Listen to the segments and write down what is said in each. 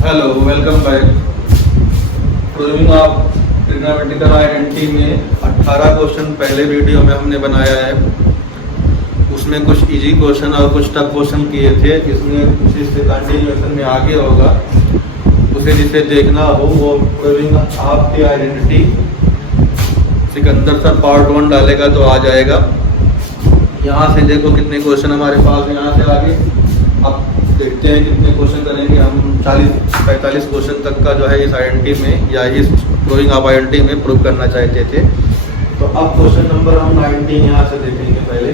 Hello, welcome back. Proving of trigonometrical identity में 18 question पहले video में हमने बनाया है। उसमें कुछ इजी क्वेश्चन और कुछ टफ क्वेश्चन किए थे, जिसमें उसी से कंटिन्यूएशन में आगे होगा। उसे जिसे देखना हो वो proving of the identity Sikandar sir part 1 डालेगा तो आ जाएगा। यहाँ से देखो कितने क्वेश्चन हमारे पास, यहाँ से आगे अब देखते हैं कितने क्वेश्चन करेंगे हम। 40-45 क्वेश्चन तक का जो है इस आइडेंटिटी में या इस प्रूविंग ऑफ आइडेंटिटी में प्रूव करना चाहते थे। तो अब क्वेश्चन नंबर हम 19 यहाँ से देखेंगे। पहले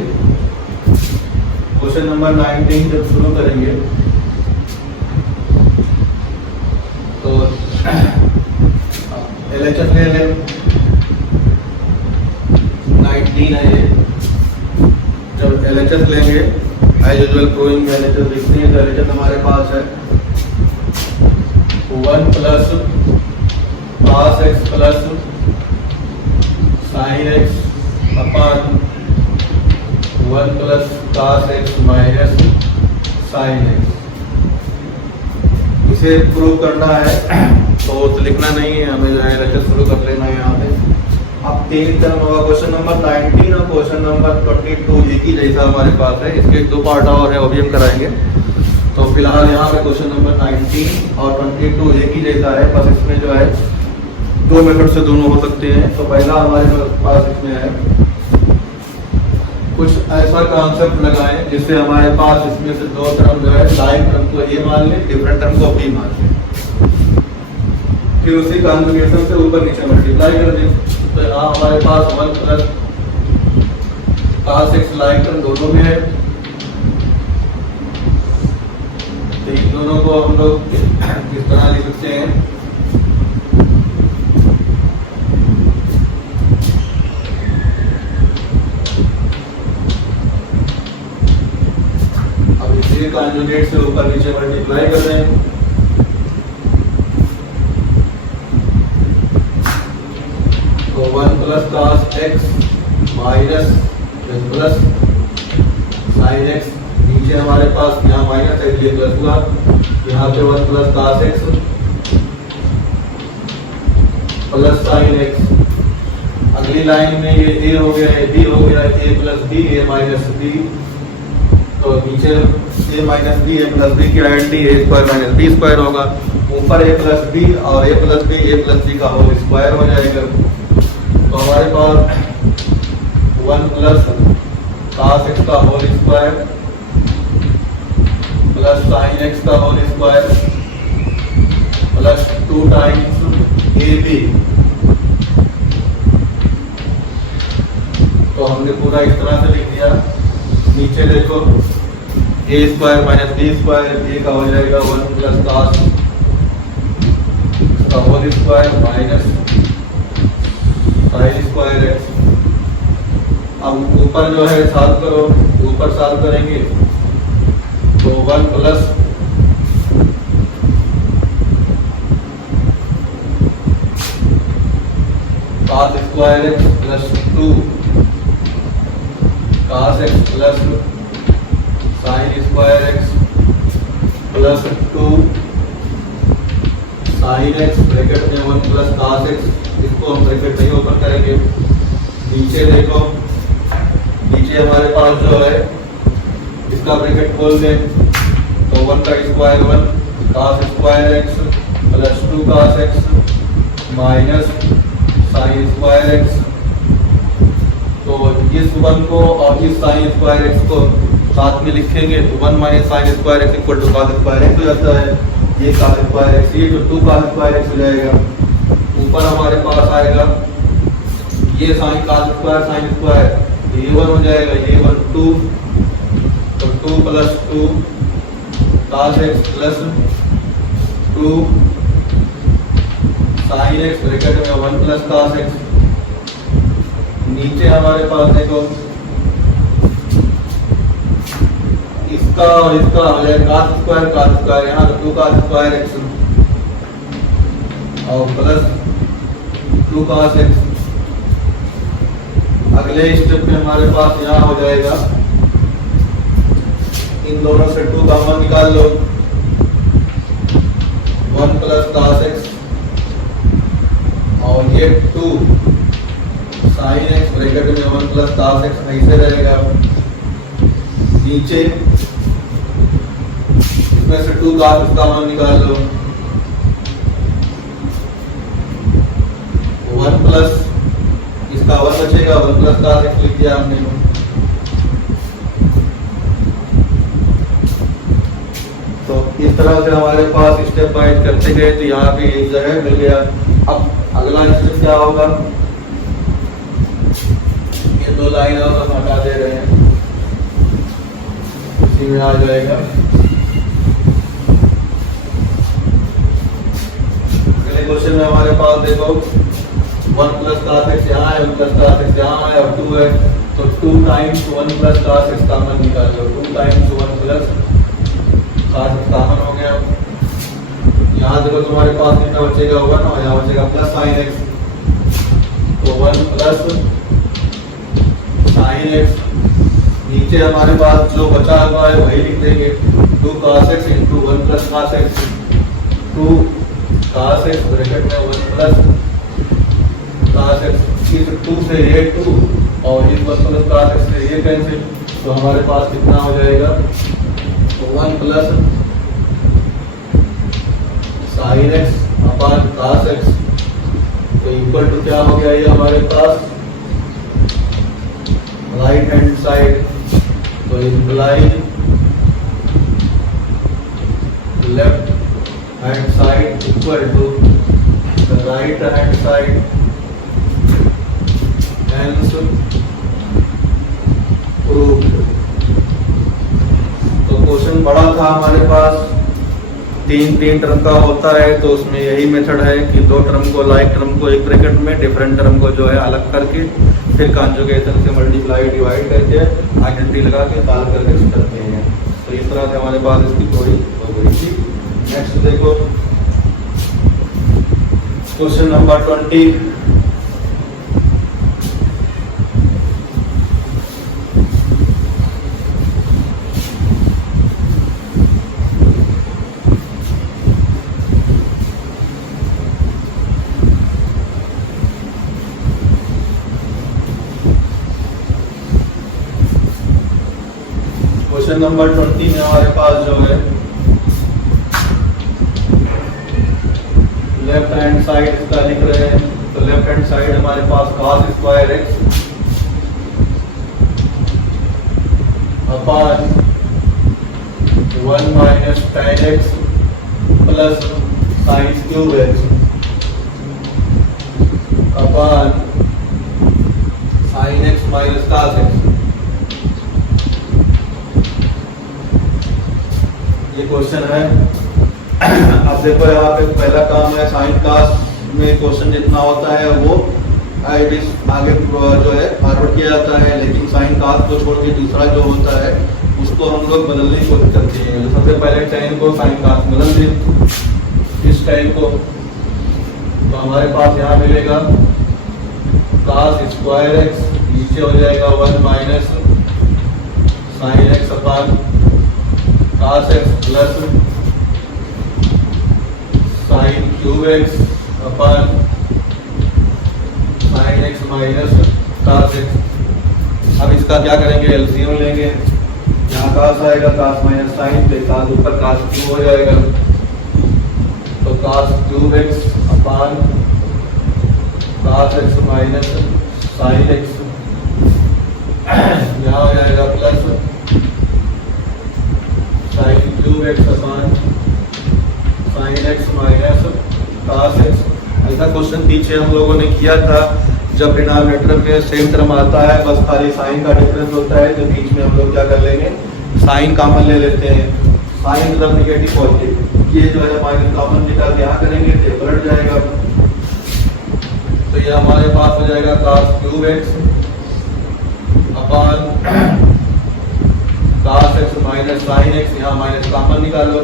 क्वेश्चन नंबर 19 जब शुरू करेंगे तो LHS ले लें। 19 है ये। जब LHS लेंगे एज यूजुअल प्रूविंग LHS लिखते हैं। तो LHS हमारे पास है 1 plus cos x plus sin x upon 1 plus cos x minus sin x। इसे प्रूव करना है तो लिखना नहीं है हमें, जो है LHS शुरू कर लेना है यहाँ पे। अब 3 टर्म होगा क्वेश्चन नंबर 19 और क्वेश्चन नंबर 22 एक ही जैसा हमारे पास है। इसके 2 पार्ट और है, वो भी हम कराएंगे। तो फिलहाल यहाँ पे क्वेश्चन नंबर 19 और 22 एक ही जैसा है, बस इसमें जो है 2 मेथड से दोनों हो सकते हैं। तो पहला हमारे पास इसमें है कुछ ऐसा कॉन्सेप्ट लगाएं जिससे हमारे पास इसमें से 2 टर्म जो है, लाइन टर्म को ए मान ले, डिफरेंट टर्म को बी मान ले, फिर उसी कॉन्जुगेशन से ऊपर नीचे मल्टीप्लाई कर दें। तो यहाँ हमारे पास 1 plus cos x line term दोनों में है। तो इन दोनों को हम लोग किस तरह लिख सकते हैं? अब इसी कॉन्जुगेट से ऊपर नीचे मल्टीप्लाई कर रहे हैं। तो 1 plus cos x minus plus sin x, नीचे हमारे पास यहाँ माइनस है इसलिए प्लस हुआ। यहाँ पे 1 plus cos x plus sin x। अगली लाइन में ये a हो गया है, b हो गया है, a plus b, a minus b। तो नीचे a minus b, a plus b की identity a square minus b square होगा। ऊपर a प्लस b और a plus b, a plus b का होल स्क्वायर हो जाएगा। तो हमारे पास 1 प्लस cos x का whole square plus sin x का whole square plus 2 times ab। तो हमने पूरा इस तरह से लिख दिया। नीचे देखो a square minus b square, a का हो जाएगा 1 प्लस cos का whole square minus sin square x। अब ऊपर जो है सॉल्व करो, ऊपर सॉल्व करेंगे तो 1 plus cos square x plus 2 cos x plus sin square x plus 2 sin x bracket में 1 प्लस cos x, इसको हम ब्रैकेट नहीं ओपन करेंगे। नीचे देखो, नीचे हमारे पास जो है इसका ब्रैकेट खोल दें तो 1 का square 1 cos square x plus 2 cos x minus sin square x। तो इस 1 को और इस sin स्क्वायर x को साथ में लिखेंगे तो 1 minus sin square x equal to cos square x हो जाता है। ये cos स्क्वायर x, ये जो 2 cos स्क्वायर x हो जाएगा। ऊपर हमारे पास आएगा ये sin cos square sin square, ये 1 हो जाएगा, ये 1 2, तो 2 plus 2 cos x plus 2 sin x bracket में 1 प्लस cos x। नीचे हमारे पास देखो इसका और इसका हो जाएगा cos स्क्वायर, यहाँ तो 2 cos स्क्वायर x और प्लस 2 cos x। अगले स्टेप में हमारे पास यहाँ हो जाएगा, इन दोनों से 2 कॉमन निकाल लो, 1 प्लस cos x और ये 2 sin x ब्रैकेट में 1 प्लस cos x ऐसे रहेगा। नीचे इसमें से 2 cos x का मान निकाल लो, 1 प्लस इसका 1 बचेगा, 1 प्लस cos x लिख दिया हमने। तो इस तरह से हमारे पास स्टेप बाय करते गए तो यहाँ पे एक जगह मिल गया। अब अगला स्टेप क्या होगा, ये 2 लाइन और हम हटा दे रहे हैं, इसी में आ जाएगा। अगले क्वेश्चन में हमारे पास देखो 1 प्लस cos x यहाँ है, 1 प्लस cos x यहाँ है और 2 है, तो 2 times 1 plus cos x common निकाल लो। 2 times 1 plus cos x common हो गया। यहाँ देखो तुम्हारे पास कितना बचेगा 1 और यहाँ बचेगा प्लस sin x, तो 1 प्लस sin x। नीचे हमारे पास जो बचा हुआ है वही लिख देंगे, 2 cos x into 1 plus cos x, 2 cos x bracket में 1 प्लस cos x, इस 2 से ये 2 और इस 1 प्लस cos x से ये कैंसिल, तो हमारे पास कितना हो जाएगा, तो 1 plus sin x upon cos x, तो इक्वल टू क्या हो गया ये हमारे पास राइट हैंड साइड, तो imply left hand side equal to right hand side, hence proved. तो क्वेश्चन बड़ा था हमारे पास, 3 टर्म का होता है, तो उसमें यही मेथड है कि 2 टर्म को लाइक टर्म को एक ब्रैकेट में, डिफरेंट टर्म को जो है अलग करके, फिर कॉन्जुगेशन से मल्टीप्लाई डिवाइड करके आइडेंटिटी लगा के सॉल्व करके करते हैं। तो इस तरह से हमारे पास इसकी थोड़ी हो गई थी। नेक्स्ट देखो क्वेश्चन नंबर 20। क्वेश्चन नंबर 20 में हमारे पास जो है लेफ्ट हैंड साइड इसका लिख रहे हैं, तो लेफ्ट हैंड साइड हमारे पास cos square x upon 1 minus tan x plus sin cube x upon sin x minus cos x। ये क्वेश्चन है। अब देखो यहाँ पे पहला काम है साइन कास में क्वेश्चन जितना होता है वो आगे जो है फॉरवर्ड किया जाता है, लेकिन साइन कास को छोड़ के दूसरा जो होता है उसको हम लोग बदलने की कोशिश करते हैं। तो सबसे पहले tan को साइन कास बदल दें, इस tan को, तो हमारे पास यहाँ मिलेगा cos स्क्वायर x, नीचे हो जाएगा 1 minus sine x upon cos x plus sin cube x upon sin x minus cos x। अब इसका क्या करेंगे, एलसीएम लेंगे, यहाँ cos आएगा, cos माइनस sin, तो cos ऊपर cos क्यूब हो जाएगा, तो cos cube x upon cos x minus sin x, यहाँ हो जाएगा plus sin cube x upon sin x minus cos x। ऐसा क्वेश्चन पीछे हम लोगों ने किया था, जब डिनोमिनेटर में सेम टर्म आता है, बस खाली साइन का डिफरेंस होता है, तो बीच में हम लोग क्या कर लेंगे, साइन कॉमन ले लेते हैं। साइन मतलब नेगेटिव पॉजिटिव, ये जो है माइनस कॉमन निकाल के यहाँ करेंगे तो पलट जाएगा, तो ये हमारे पास हो जाएगा cos cube x upon cos x minus sin x, यहाँ माइनस कॉमन निकाल लो,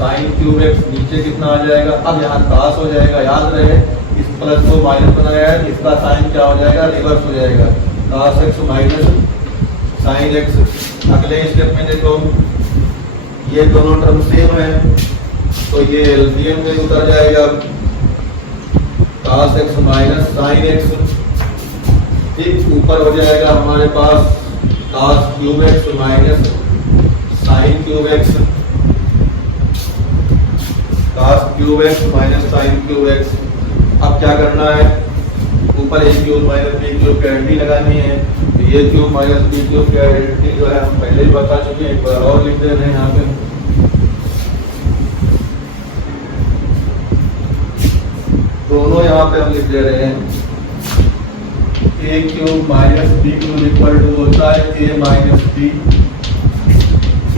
sin क्यूब x नीचे कितना आ जाएगा, अब यहाँ cos हो जाएगा, याद रहे इस प्लस को माइनस बनाया है, इसका साइन क्या हो जाएगा, रिवर्स हो जाएगा, cos x minus sin x। अगले स्टेप में देखो ये दोनों टर्म सेम है, तो ये एलसीएम में उतर जाएगा cos x minus sine x, ठीक। ऊपर हो जाएगा हमारे पास cos cube x minus sine cube x, cos cube x minus sine cube x। अब क्या करना है, ऊपर a cube minus B cube की आइडेंटिटी लगानी है। तो ये क्यूब माइनस बी क्यूब की आइडेंटिटी जो है हम पहले ही बता चुके हैं, एक बार और लिख दे रहे हैं यहाँ पे। दोनों यहाँ पे हम लिख दे रहे हैं, A cube minus B cube equal to होता है A minus B,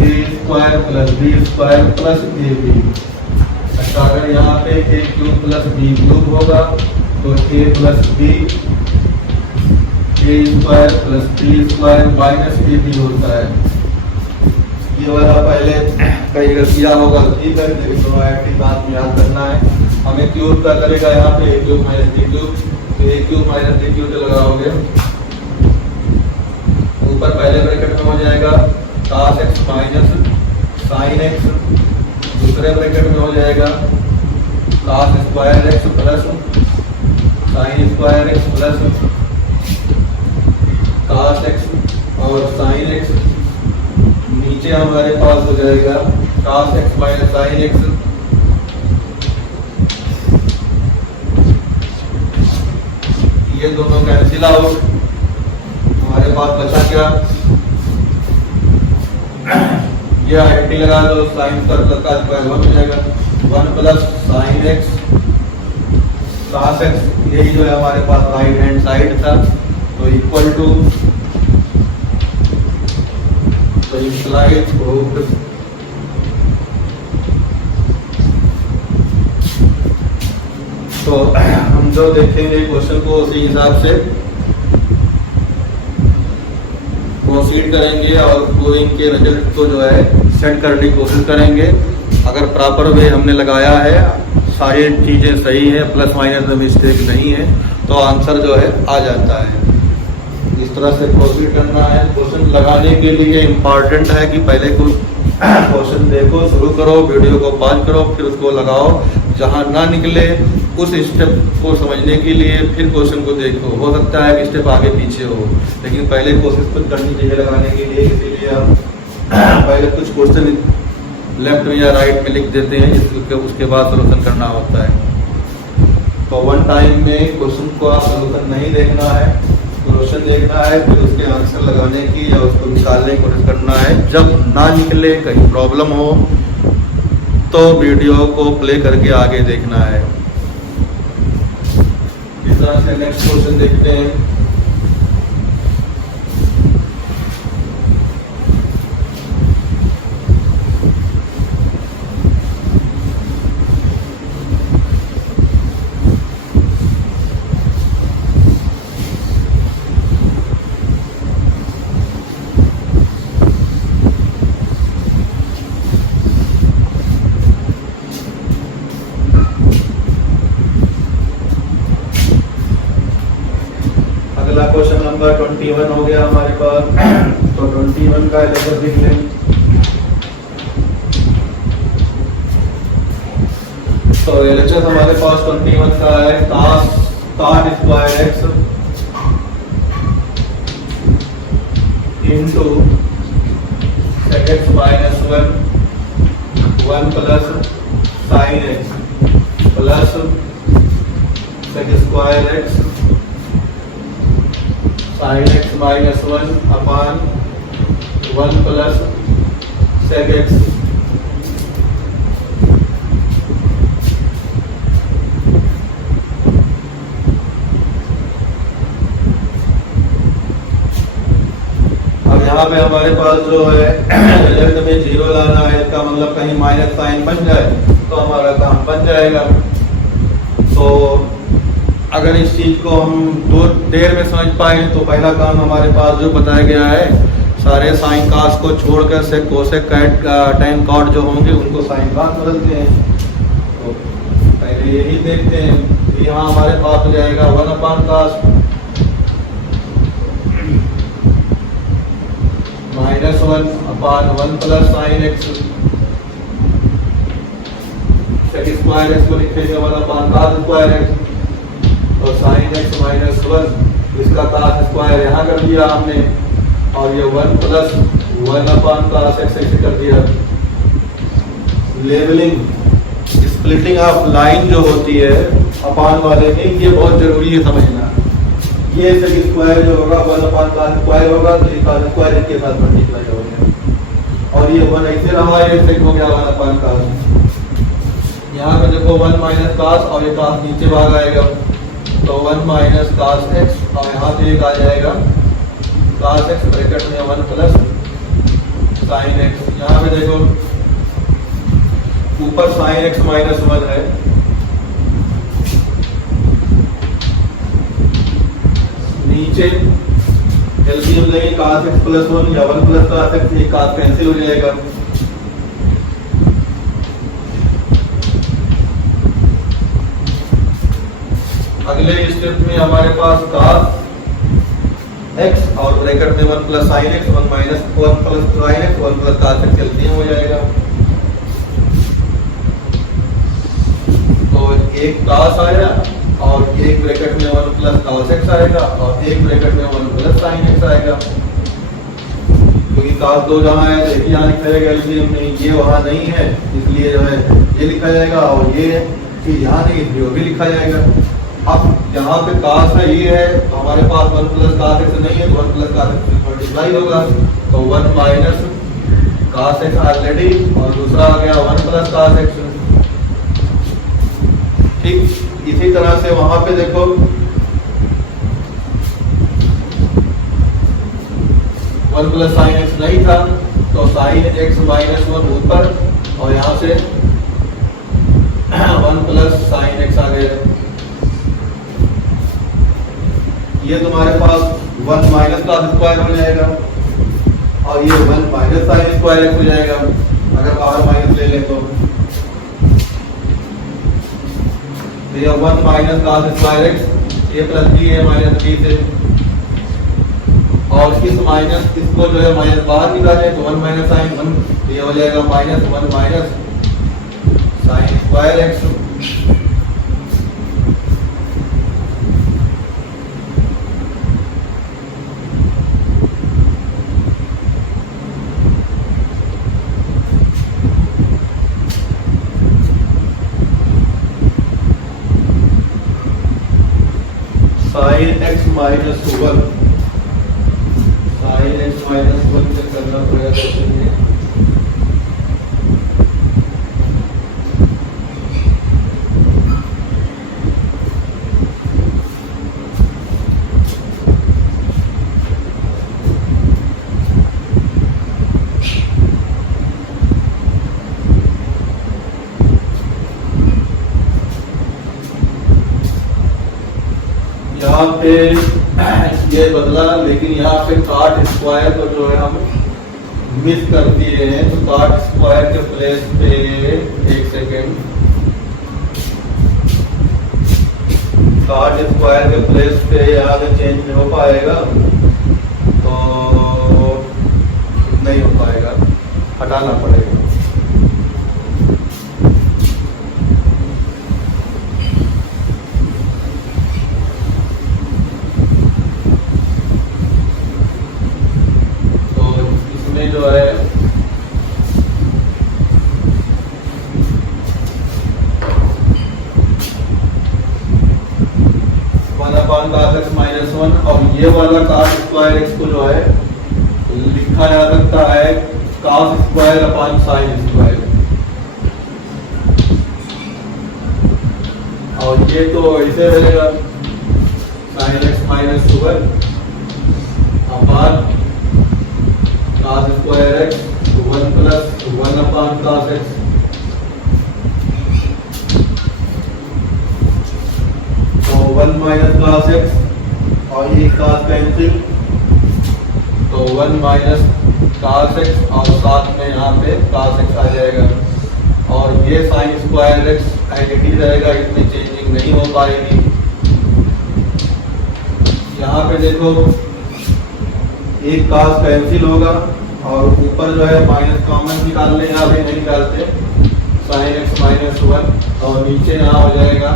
A square plus B square plus A B. अगर यहाँ पे A cube plus B cube होगा तो A plus B, A square plus B square minus A B होता है। ये वाला पहले कई किया होगा, ठीक है, लेकिन तो बात में याद करना है। हमें क्यूब का करेगा यहाँ पे A cube minus B cube, तो A cube minus B cube जो लगाओगे, ऊपर पहले ब्रैकेट में हो जाएगा cos x minus sine x, दूसरे ब्रैकेट में हो जाएगा cos square x plus sine square x plus cos x और साइन x। नीचे हमारे पास हो जाएगा cos x minus sine x, ये दोनों कैंसिल आउट। हमारे पास बचा क्या, ये आइडेंटिटी लगा दो, साइन का स्क्वायर 1 हो जाएगा, 1 plus sine x cos x, यही जो है हमारे पास राइट हैंड साइड था, तो इक्वल टू, तो इम्प्लाइड प्रूव्ड। तो हम जो देखेंगे क्वेश्चन को उसी हिसाब से प्रोसीड करेंगे और प्रूविंग के रिजल्ट को जो है सेट करने की कोशिश करेंगे। अगर प्रॉपर वे हमने लगाया है, सारी चीज़ें सही है, प्लस माइनस में मिस्टेक नहीं है, तो आंसर जो है आ जाता है। इस तरह से प्रोसीड करना है। क्वेश्चन लगाने के लिए इम्पॉर्टेंट है कि पहले कुछ क्वेश्चन देखो, शुरू करो, वीडियो को पॉज करो, फिर उसको लगाओ, जहाँ ना निकले उस स्टेप को समझने के लिए फिर क्वेश्चन को देखो। हो सकता है कि स्टेप आगे पीछे हो, लेकिन पहले कोशिश खुद करनी चाहिए लगाने के लिए। इसीलिए हम पहले कुछ क्वेश्चन लेफ्ट में या राइट में लिख देते हैं, उसके बाद सॉल्यूशन करना होता है। तो वन टाइम में क्वेश्चन को आप सॉल्यूशन नहीं देखना है, क्वेश्चन देखना है, फिर उसके आंसर लगाने की या उसको निकालने की कोशिश करना है। जब ना निकले, कहीं प्रॉब्लम हो, तो वीडियो को प्ले करके आगे देखना है। इस तरह से नेक्स्ट क्वेश्चन देखते हैं। क्वेश्चन नंबर 21 हो गया हमारे पास। तो 21 का लेकर देख लें। तो एलएचएस हमारे पास 21 का है, cos square x into sec x minus 1 plus sine x plus sec square x sine x minus 1 upon 1 plus sec x। अब यहाँ पे हमारे पास जो है रिजल्ट में 0 लाना है, इसका मतलब कहीं माइनस साइन बन जाए तो हमारा काम बन जाएगा। तो अगर इस चीज को हम देर में समझ पाए तो पहला काम हमारे पास जो बताया गया है, सारे साइन कास को छोड़कर से कोसेक टैन कॉट जो होंगे उनको साइन कास बदलते हैं। तो पहले यही देखते हैं। यहाँ हमारे पास हो जाएगा 1 upon cos minus 1 upon 1 plus sine x sec square x को लिखेंगे 1 cos स्क्वायर एक्स और साइन एक्स माइनस 1 इसका cos स्क्वायर यहाँ कर दिया हमने और ये 1 प्लस 1 अपॉन cos एक्स ऐसे कर दिया। लेवलिंग स्प्लिटिंग ऑफ लाइन जो होती है अपॉन वाले में ये बहुत जरूरी है समझना। ये सेक स्क्वायर जो होगा 1 अपॉन cos स्क्वायर होगा तो ये cos स्क्वायर के साथ मल्टीप्लाई हो गया और ये 1 ऐसे रहा ये सेक हो गया 1 अपॉन cos। यहाँ पे देखो 1 माइनस cos और ये cos नीचे भाग आएगा तो 1 माइनस cos x और यहाँ पे एक आ जाएगा cos x ब्रैकेट में 1 प्लस sin x। यहाँ पे देखो ऊपर sin x माइनस 1 है नीचे एलसीएम लेंगे cos x प्लस 1 या 1 प्लस cos x ये cos कैंसिल हो जाएगा। अगले स्टेप में हमारे पास cos x और ब्रैकेट में 1 plus sin x 1 minus 1 plus sin x 1 plus cos x LCM हो जाएगा तो एक cos आया और एक ब्रैकेट में 1 प्लस cos x आएगा और एक ब्रैकेट में 1 प्लस sin x आएगा क्योंकि cos 2 जहाँ है तो यहाँ लिखा जाएगा एलसीएम में ये वहाँ नहीं है इसलिए जो है ये लिखा जाएगा और ये यहाँ नहीं इसलिए वो भी लिखा जाएगा। अब यहाँ पे cos है ये है तो हमारे पास 1 प्लस cos x नहीं है तो 1 प्लस cos x मल्टीप्लाई होगा तो 1 माइनस cos x ऑलरेडी और दूसरा आ गया 1 प्लस cos x। ठीक इसी तरह से वहां पे देखो वन प्लस साइन एक्स नहीं था तो साइन एक्स माइनस 1 ऊपर और यहाँ से 1 प्लस साइन एक्स आ गया। ये तुम्हारे पास 1 माइनस cos स्क्वायर हो जाएगा और ये 1 माइनस साइन स्क्वायर एक्स हो जाएगा अगर बाहर माइनस ले लें तो ये 1 माइनस cos स्क्वायर एक्स ये प्लस बी है माइनस बी से और इस माइनस इसको जो है माइनस बाहर निकाले तो 1 माइनस साइन 1 ये हो जाएगा minus 1 minus sine square x. Sine x minus 1 sine x minus 1 से करना पड़ेगा क्वेश्चन में। यहाँ पे ये बदला लेकिन यहाँ पे cot स्क्वायर को जो है हम मिस कर दिए हैं तो cot स्क्वायर के प्लेस पे एक सेकेंड cot स्क्वायर के प्लेस पे यहाँ पे चेंज नहीं हो पाएगा तो नहीं हो पाएगा हटाना पड़ेगा। जो है माइनस 1 और ये वाला cos स्क्वायर एक्स को जो है लिखा जा सकता है cos square upon sine square और ये तो ऐसे रहेगा sine x minus 1 upon cos square x 1 plus 1 upon cos x तो 1 माइनस cos एक्स और ये cos कैंसिल तो 1 माइनस cos एक्स और साथ में यहाँ पे cos एक्स आ जाएगा और ये साइन स्क्वायर एक्स आइडेंटिटी रहेगा इसमें चेंजिंग नहीं हो पाएगी। यहाँ पे देखो एक cos कैंसिल होगा और ऊपर जो है माइनस कॉमन निकाल लें या भी नहीं निकालते साइन एक्स माइनस वन और नीचे यहाँ हो जाएगा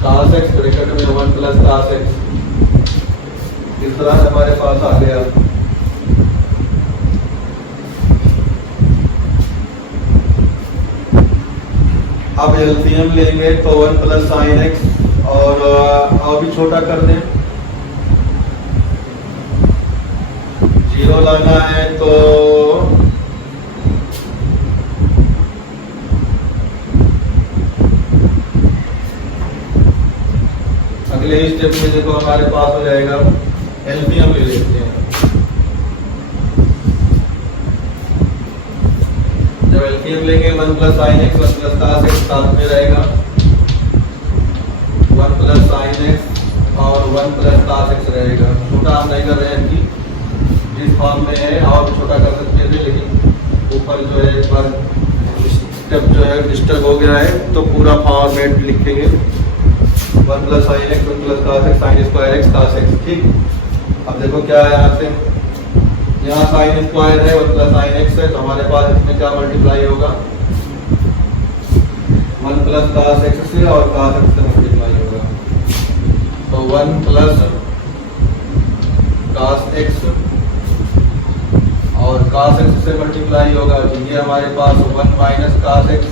कास एक्स ब्रैकेट में वन प्लस कास एक्स। इस तरह से हमारे पास आ गया। अब एलसीएम लेंगे तो वन प्लस साइन एक्स और भी छोटा कर दें, जीरो लाना है तो अगले ही स्टेप में देखो हमारे पास हो जाएगा एलसीएम ले लेते हैं। जब एलसीएम लेंगे one plus sine x one plus cos x साथ में रहेगा, वन प्लस साइन एक्स और वन प्लस कास एक्स रहेगा। छोटा हम नहीं कर रहे हैं कि जिस फॉर्म में है और छोटा कर सकते थे, लेकिन ऊपर जो है एक बार स्टेप जो है डिस्टर्ब हो गया है तो पूरा फॉर्मेट लिखेंगे one plus sine x one plus cos X sine square X cos X. ठीक, अब देखो क्या है यहाँ से, यहाँ साइन स्क्वायर है वन प्लस साइन एक्स है तो हमारे पास इसमें क्या मल्टीप्लाई होगा, वन प्लस कास एक्स से और कास एक्स से मल्टीप्लाई होगा। तो वन प्लस कास एक्स और कास एक्स से मल्टीप्लाई होगा, ये हमारे पास वन माइनस कास एक्स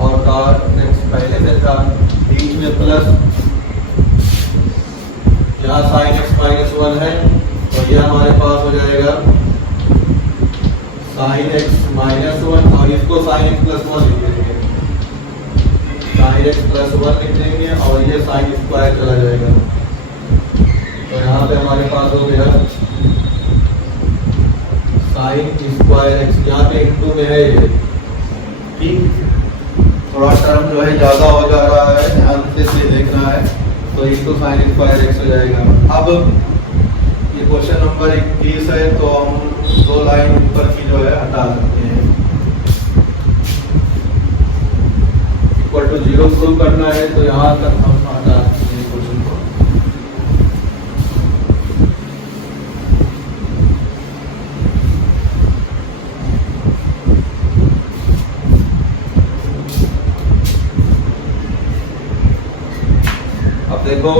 और कास एक्स पहले से था, बीच में प्लस, यहाँ साइन एक्स माइनस वन है तो ये हमारे पास हो जाएगा साइन एक्स माइनस वन और इसको साइन एक्स प्लस वन लिख देंगे, साइन एक्स प्लस वन लिख देंगे और ये साइन स्क्वायर चला जाएगा। तो यहाँ पे हमारे पास हो गया साइन स्क्वायर एक्स, यहाँ पे इंटू में है ये। ठीक, थोड़ा टर्म जो है ज्यादा हो जा रहा है, ध्यान से देखना है, तो इंटू साइन स्क्वायर एक्स हो जाएगा। अब ये क्वेश्चन नंबर 21 है तो हम दो लाइन ऊपर की जो है हटा सकते हैं। इक्वल टू जीरो प्रूव करना है तो यहाँ तक हम हटा सकते हैं क्वेश्चन को। अब देखो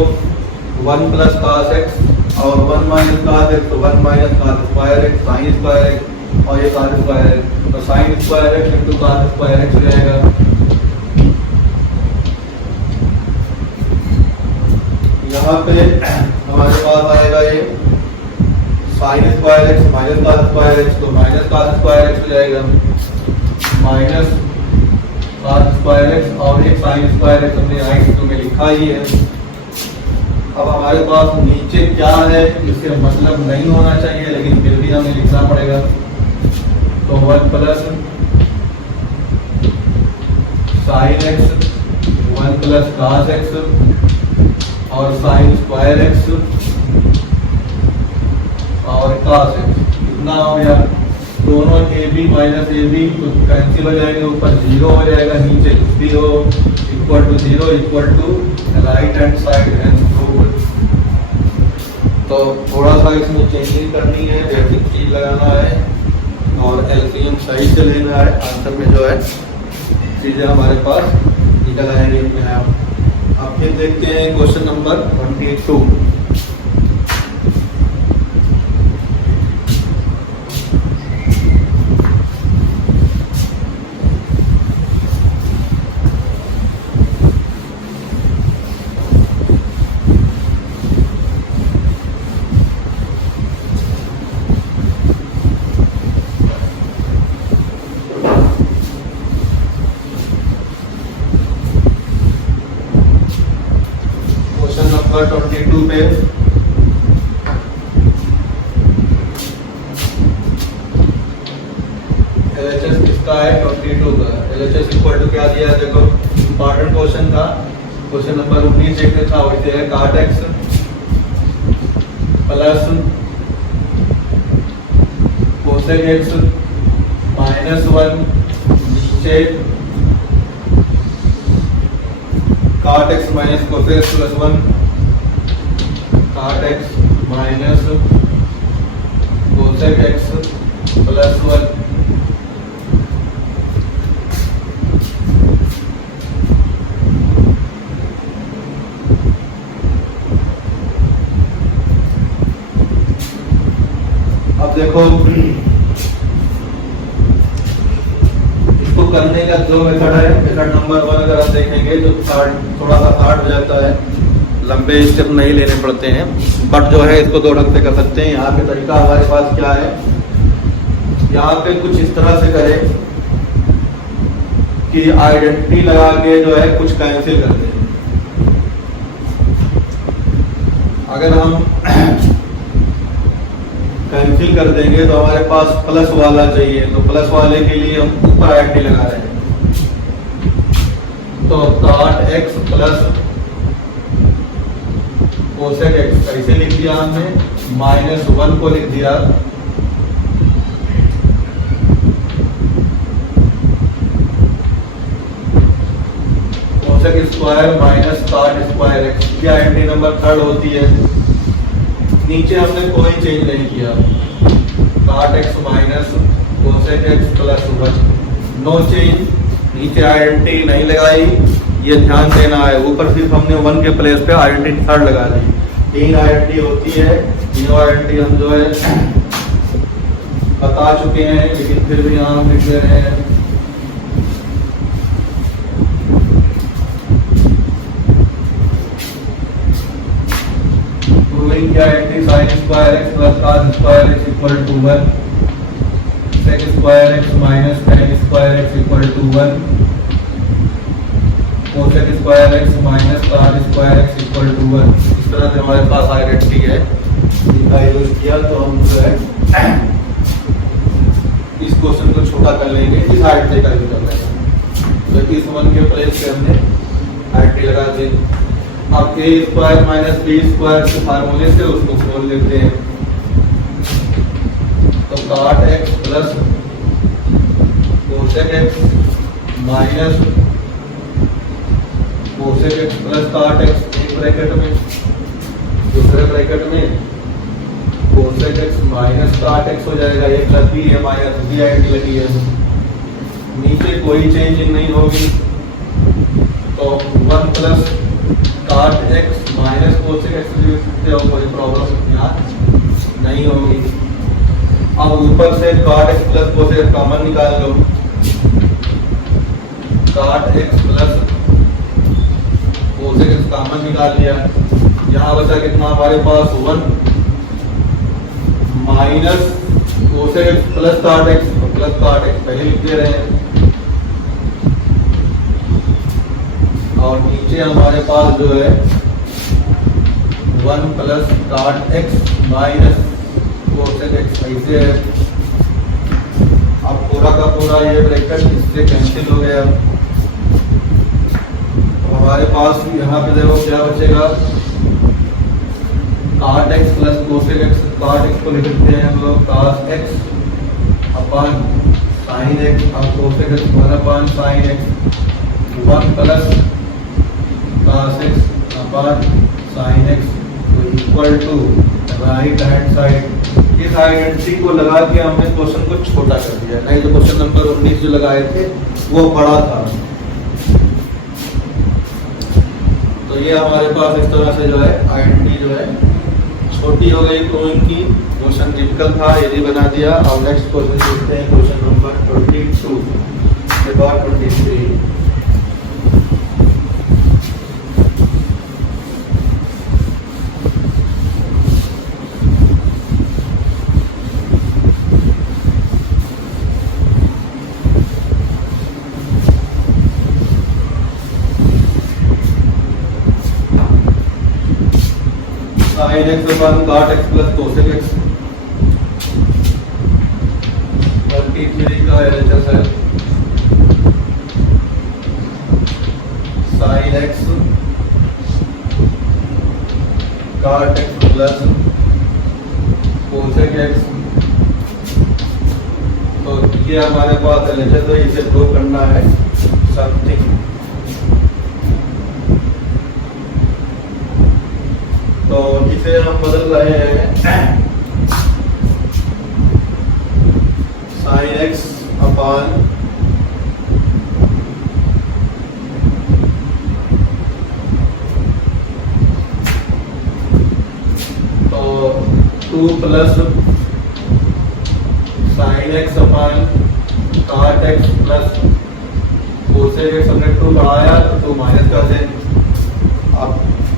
वन प्लस कास एक्स और वन माइनस कास एक्स, तो one minus cos square x sine square x और ये कास स्क्वायर एक्स, तो sine square x into cos square x हो जाएगा। यहाँ पे हमारे पास आएगा ये sine square x minus cos square x, तो माइनस कास स्क्वायर एक्स हो जाएगा, माइनस कास स्क्वायर एक्स और एक साइन स्क्वायर एक्स हमने राइट में लिखा ही है। अब हमारे पास नीचे क्या है इससे मतलब नहीं होना चाहिए, लेकिन फिर भी हमें लिखना पड़ेगा। तो one plus sine x one plus cos x और साइन स्क्वायर एक्स और कास एक्स, कितना हो गया, दोनों a b minus A b cancel हो जाएंगे, ऊपर जीरो हो जाएगा, नीचे zero equal to zero equal to right hand side and proved. तो थोड़ा सा इसमें चेंजिंग करनी है, बेसिक चीज लगाना है और एलसीएम सही से लेना है, आंसर में जो है चीजें हमारे पास निकल आएंगे अपने आप। अब फिर देखते हैं क्वेश्चन नंबर 22। नंबर 22 पे LHS किसका है 22 का। LHS इक्वल टू क्या दिया है देखो, इंपॉर्टेंट क्वेश्चन था, क्वेश्चन नंबर 19 देखने था, वैसे है काट x plus cosec x minus 1 नीचे काट x minus cosec x plus 1 काट x minus cosec x plus 1 इसको करने का जो मेथड है, मेथड नंबर 1 अगर आप देखेंगे तो थोड़ा सा हार्ड हो जाता है, लंबे स्टेप नहीं लेने पड़ते हैं, बट जो है इसको 2 ढंग से कर सकते हैं। यहाँ पे तरीका हमारे पास क्या है, यहाँ पे कुछ इस तरह से करें कि आइडेंटिटी लगा के जो है कुछ कैंसिल कर दें। अगर हम कैंसिल कर देंगे तो हमारे पास प्लस वाला चाहिए, तो प्लस वाले के लिए हम ऊपर आइडेंटिटी लगा रहे हैं, तो cot x plus cosec x कैसे लिख दिया हमने, -1 को लिख दिया cosec square minus cot square x की आइडेंटिटी नंबर 3 होती है। नीचे हमने कोई चेंज नहीं किया, cot x minus cosec x plus 1, no change, नीचे आइडेंटिटी नहीं लगाई, ये ध्यान देना है। ऊपर सिर्फ हमने 1 के प्लेस पे आइडेंटिटी 3 लगा दी। 3 आइडेंटिटी होती है, तीनों आइडेंटिटी हम जो है बता चुके हैं, लेकिन फिर भी यहाँ हम लिख दे रहे हैं। प्रूविंग की identity sin square x plus cos square x equal to 1, sec square x minus tan square x equal to 1, cosec square x minus cot square x equal to 1। इस तरह से हमारे पास आइडेंटिटी है, इनका यूज किया तो हम जो है इस क्वेश्चन को छोटा कर लेंगे, इस आइडेंटिटी का यूज कर लेंगे। तो इस 1 के प्लेस पे हमने आइडेंटिटी लगा दी। अब a square minus b square के फार्मूले से उसको खोल लेते हैं, तो cot x plus cosec x minus cosec x plus cot x, एक ब्रैकेट में, दूसरे ब्रैकेट में cosec x minus cot x हो जाएगा, एक प्लस b है माइनस b आइडेंटिटी लगी है, नीचे कोई चेंजिंग नहीं होगी, तो 1 plus cot x minus cosec x लिख सकते हो, कोई प्रॉब्लम यहाँ नहीं होगी। अब ऊपर से cot x plus cosec x common निकाल लो, cot x plus cosec x common निकाल लिया, यहाँ बचा कितना हमारे पास 1 minus cosec x plus cot x, plus cot x पहले लिख दे रहे हैं, और नीचे हमारे पास जो है 1 plus cot x minus cosec x ऐसे है। अब पूरा का पूरा ये ब्रैकेट इससे कैंसिल हो गया। तो हमारे पास यहाँ पे देखो क्या बचेगा, cot x plus cosec x, cot x को लिख सकते हैं हम लोग cos x upon sin x, अब cosec x 1 upon sin x, 1 plus cos x upon sin x equal to right hand side. इस आइडेंटिटी को लगा के हमने क्वेश्चन को छोटा कर दिया, नहीं तो क्वेश्चन नंबर 19 जो लगाए थे वो बड़ा था। तो ये हमारे पास इस तरह से जो है आइडेंटिटी जो है छोटी हो गई, तो इनकी क्वेश्चन टिपिकल था, यदि बना दिया। और नेक्स्ट क्वेश्चन देखते हैं, क्वेश्चन नंबर 22 के बाद 23। sin x अपन cot x plus cosec x 23 का LHS है, sin x cot x plus cosec x। तो ये हमारे पास LHS है, इसे प्रूव करना है समथिंग। तो इसे हम बदल रहे हैं sin x अपान तो 2 plus sin x upon cot x plus cosec x हमने 2 बढ़ाया तो 2 माइनस कर दें। अब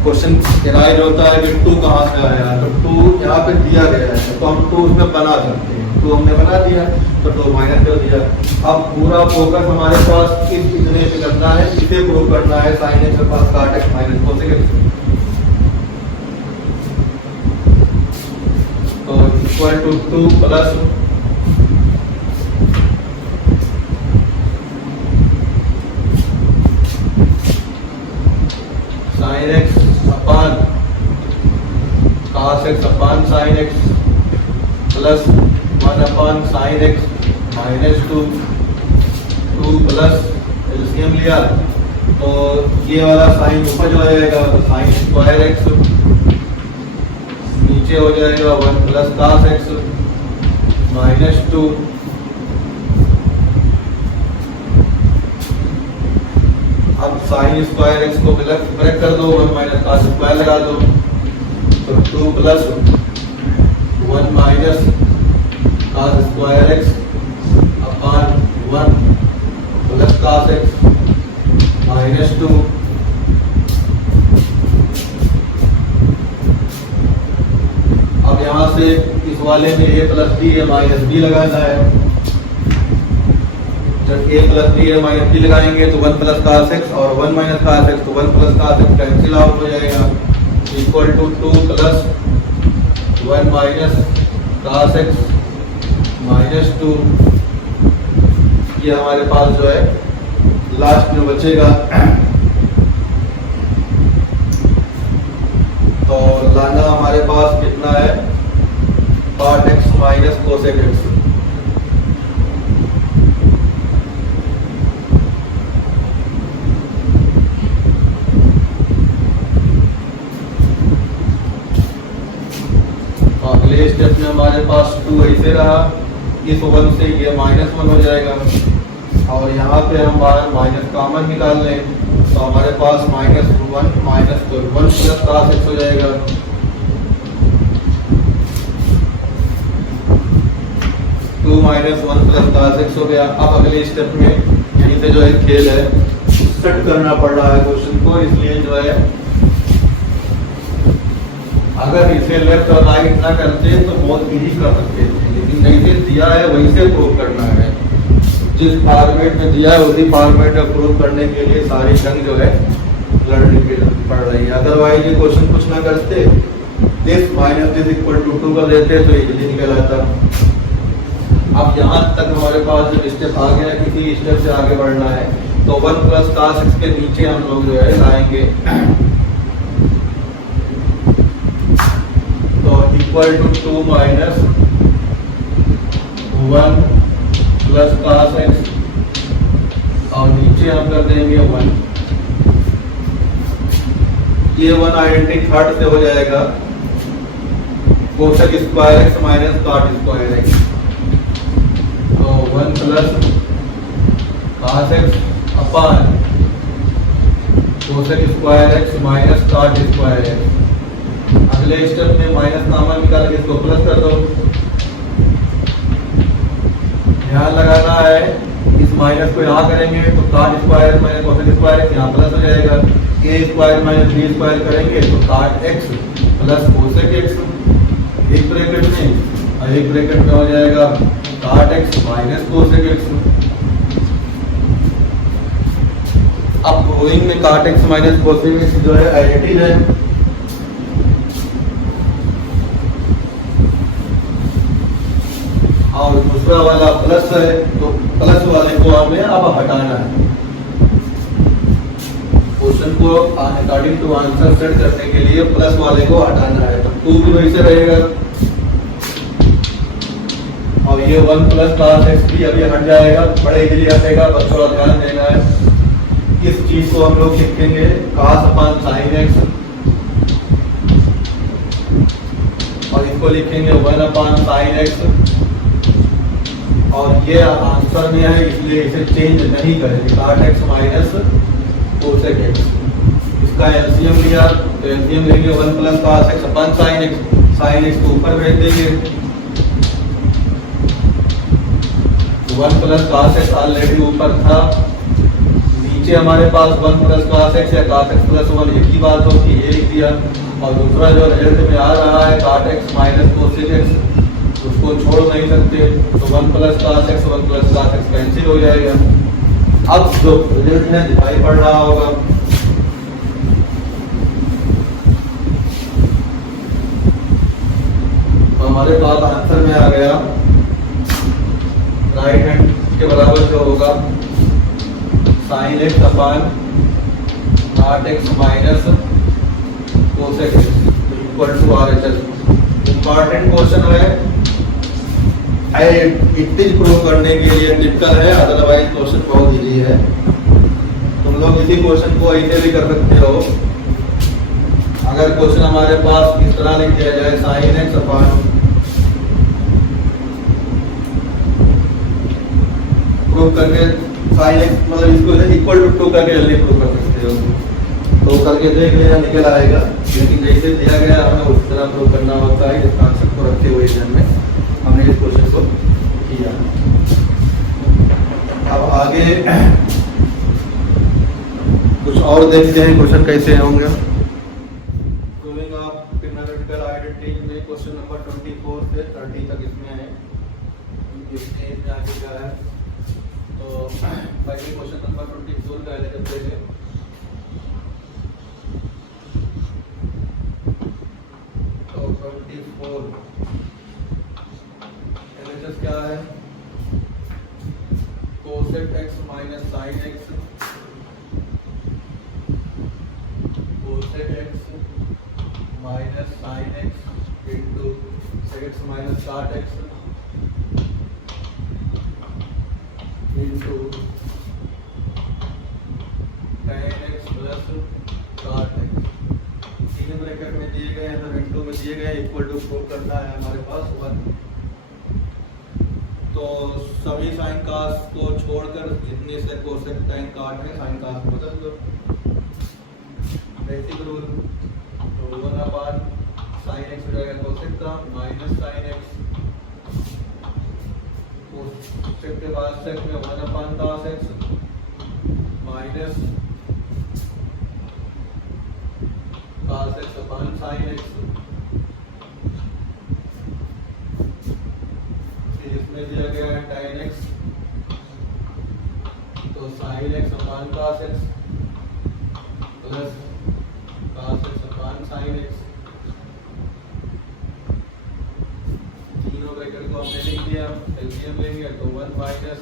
क्वेश्चन एराइज होता है कि 2 कहाँ से आया, तो 2 यहाँ पे दिया गया है तो हम 2 उसमें बना सकते हैं, 2 हमने बना दिया तो 2 माइनस कर दिया। अब पूरा फोकस हमारे पास इतने पे करना है, इसे प्रूव करना है sine X plus cot x minus cosec X. तो equal to 2 plus sine X upon cos x upon sine X plus 1 upon sine x minus 2 plus LCM लिया तो ये वाला साइन ऊपर चला जाएगा तो साइन स्क्वायर एक्स, नीचे हो जाएगा 1 प्लस कॉस एक्स माइनस 2 अब साइन स्क्वायर एक्स को ब्रेक कर दो, 1 माइनस कॉस स्क्वायर लगा दो तो 2 plus 1 minus cos square x upon 1 plus cos x minus 2 अब यहाँ से इस वाले में a प्लस बी है माइनस बी लगाना है। जब a प्लस बी है माइनस बी लगाएंगे तो 1 प्लस कॉस एक्स और 1 माइनस कॉस एक्स तो 1 plus cos x cancel out हो जाएगा equal to 2 plus 1 minus cos x minus 2। ये हमारे पास जो है लास्ट में बचेगा तो लाना हमारे पास कितना है cot x minus cosec x. अगले स्टेप में हमारे पास 2 ऐसे रहा, इस 1 से ये -1 हो जाएगा और यहाँ पे हम बाहर माइनस कॉमन निकाल लें तो हमारे पास -1 माइनस 1 प्लस कॉस एक्स हो जाएगा। Two minus 1 plus cos x हो गया। अब अगले स्टेप में यहीं से जो है खेल है सेट करना पड़ रहा है क्वेश्चन को, इसलिए जो है अगर इसे लेफ्ट और राइट ना करते तो बहुत इजी कर सकते थे, लेकिन जैसे दिया है वहीं से प्रूव करना है। जिस फॉर्मेट में दिया है उसी फॉर्मेट में प्रूव करने के लिए सारी जंग जो है लड़ने की पड़ रही है। अदरवाइज ये क्वेश्चन कुछ ना करते, this minus this equal to 2 कर देते तो इजीली निकल आता। अब यहाँ तक हमारे पास जब स्टेप आ गया, किसी स्टेप से आगे बढ़ना है तो 1 प्लस कॉस एक्स के नीचे हम लोग जो है लाएंगे तो equal to 2 minus 1 plus cos x और नीचे हम कर देंगे 1। ये 1 आइडेंटिटी थर्ड से हो जाएगा cosec square x minus cot square x तो 1 plus cos x upon cosec square x minus cot square x. अगले स्टेप में माइनस कॉमन निकाल के इसको प्लस कर दो। ध्यान लगाना है इस माइनस को यहाँ करेंगे तो cot square minus cosec square यहाँ प्लस हो जाएगा, a square minus B square करेंगे तो cot x plus cosec x एक ब्रैकेट में और एक ब्रैकेट में हो जाएगा cot x minus cosec x. अब प्रूविंग में cot x minus cosec x जो है आइडेंटिटी है और दूसरा वाला प्लस है तो प्लस वाले को हमें अब हटाना है। क्वेश्चन को अकॉर्डिंग टू आंसर सेट करने के लिए प्लस वाले को हटाना है तो 2 भी वैसे रहेगा और ये 1 प्लस कॉस एक्स भी अभी हट जाएगा, बड़े इजीली हटेगा, बस थोड़ा ध्यान देना है। इस चीज को हम लोग लिखेंगे कॉस अपॉन साइन एक्स और इसको लिखेंगे 1 अपॉन साइन एक्स और ये आंसर में है इसलिए इसे चेंज नहीं करेंगे cot x minus cosec x. इसका एलसीएम लिया तो एलसीएम लेंगे 1 plus cos x upon sine x को ऊपर भेज देंगे 1 प्लस कॉस एक्स ऑलरेडी ऊपर था नीचे हमारे पास 1 प्लस cos x या cos x प्लस 1 एक ही बात होती है, ये लिख दिया। और दूसरा जो रिजल्ट में आ रहा है cot x minus cosec x, उसको छोड़ नहीं सकते, तो 1 plus cos x 1 plus cos x cancel हो जाएगा। अब जो रिजल्ट है दिखाई पड़ रहा होगा, तो हमारे पास आंसर में आ गया राइट हैंड के बराबर जो होगा sin x upon cot x minus cosec x equal to RHS। Important question है, इट इज प्रूव करने के लिए टिपिकल है, अदरवाइज क्वेश्चन बहुत इजी है। तुम लोग इसी क्वेश्चन को ऐसे भी कर सकते हो। अगर क्वेश्चन हमारे पास इस तरह लिख दिया जाए sin x अपान प्रूव करके sin x मतलब इसको इक्वल टू 2 करके जल्दी प्रूव कर सकते हो, तो करके देख लेना निकल आएगा। लेकिन जैसे दिया गया हमें उस तरह प्रूव करना होता है, इस कॉन्सेप्ट को रखते हुए ध्यान में हमने इस क्वेश्चन को किया। अब आगे कुछ और देखते हैं क्वेश्चन कैसे होंगे। प्रूविंग ऑफ ट्रिग्नोमेट्रिकल आइडेंटिटी में क्वेश्चन नंबर 24 से 30 तक इसमें है, इसमें आगे क्या है। तो पहले क्वेश्चन नंबर 24 का लेकर देखें। तो 24 एलएचएस क्या है, cosec x minus sin x, cosec x minus sin x into sec x minus cot x into tan x plus cot x। तीन ब्रैकेट में दिए गए हैं, तो इंटू में दिए गए इक्वल टू प्रूव करना है हमारे पास 1। तो सभी साइन cos को छोड़कर जितने से cosec tan cot में साइन cos बदल दो, बेसिक रूल। तो 1 अपान sin x हो जाएगा cosec का माइनस sin x, cosec के बाद sec में 1 अपान cos x minus cos x अपान sin x। इसमें दिया गया है tan x, तो sin x अपान cos x plus cos x अपान sin x। तीनों ब्रैकेट को हमने लिख दिया, एलसीएम लेंगे तो 1 माइनस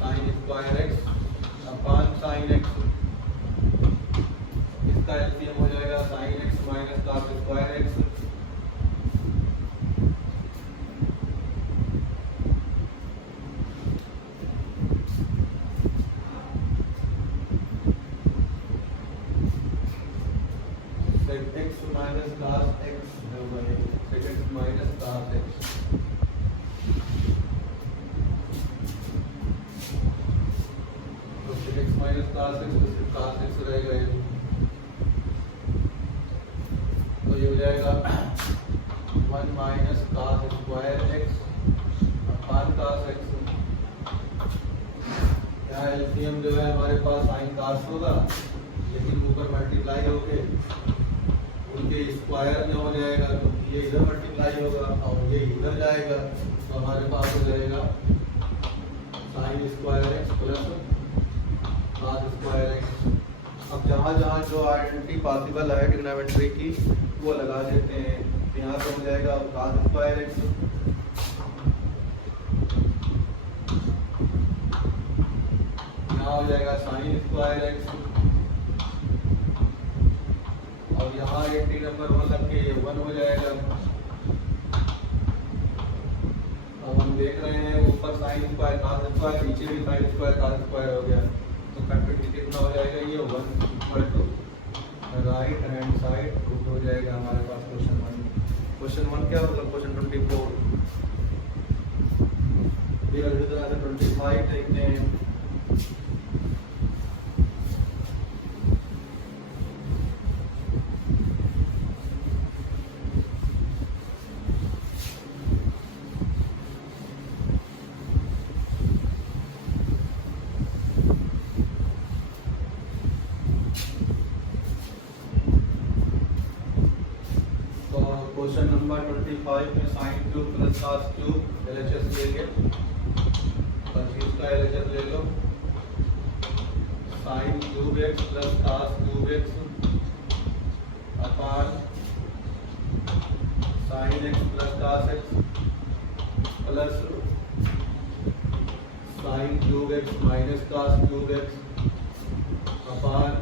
sin स्क्वायर x अपान sin x, इसका एलसीएम हो जाएगा sin x minus cos square x। तो ये हो जाएगा 1 माइनस cos स्क्वायर x अपान cos x। यहाँ एलसीएम जो है हमारे पास sin cos होगा, लेकिन ऊपर मल्टीप्लाई होके उनके स्क्वायर में हो जाएगा, तो ये इधर मल्टीप्लाई होगा और ये इधर जाएगा, तो हमारे पास हो जाएगा sin square x plus cos square x। अब जहाँ जहाँ जो आइडेंटिटी पॉसिबल है ट्रिग्नोमेट्री की वो लगा देते हैं। यहाँ से हो जाएगा cos स्क्वायर x, यहाँ हो जाएगा sin स्क्वायर x, और यहाँ 80 नंबर 1 लग के 1 हो जाएगा। अब हम देख रहे हैं ऊपर sin स्क्वायर cos स्क्वायर, नीचे भी sin स्क्वायर cos स्क्वायर हो गया, तो कंट्रीब्यूट कितना हो जाएगा, ये 1 equal to right hand side root हो जाएगा हमारे पास क्वेश्चन 1। क्वेश्चन 1 क्या होगा, क्वेश्चन 24। फिर अगली तरह से 25 देखते हैं। क्वेश्चन नंबर 25 में sine cube plus cos cube LHS लेंगे। 25 का एलएचएस ले लो। Sine cube X plus cos cube X upon sine X plus cos X plus sine cube X minus cos cube X upon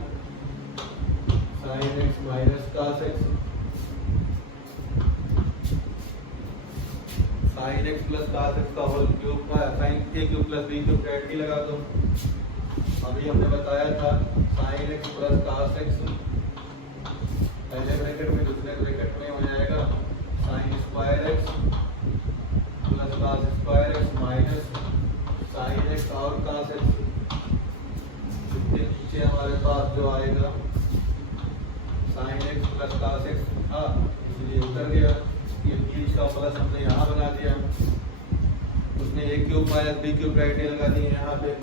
sine x minus cos X sine X plus cos X का whole cube का sine A cube plus B cube का एंटी लगा दो। अभी हमने बताया था sine X plus cos x पहले ब्रैकेट में दूसरे ब्रैकेट में हो जाएगा sign square X plus cos square x minus sine x और कॉस एक्स। इसके नीचे हमारे पास जो आएगा sign X plus cos x, हाँ इसलिए उतर गया। ये बीच का प्लस हमने यहाँ बना दिया, उसने A cube minus B cube right लगा दी यहाँ पे,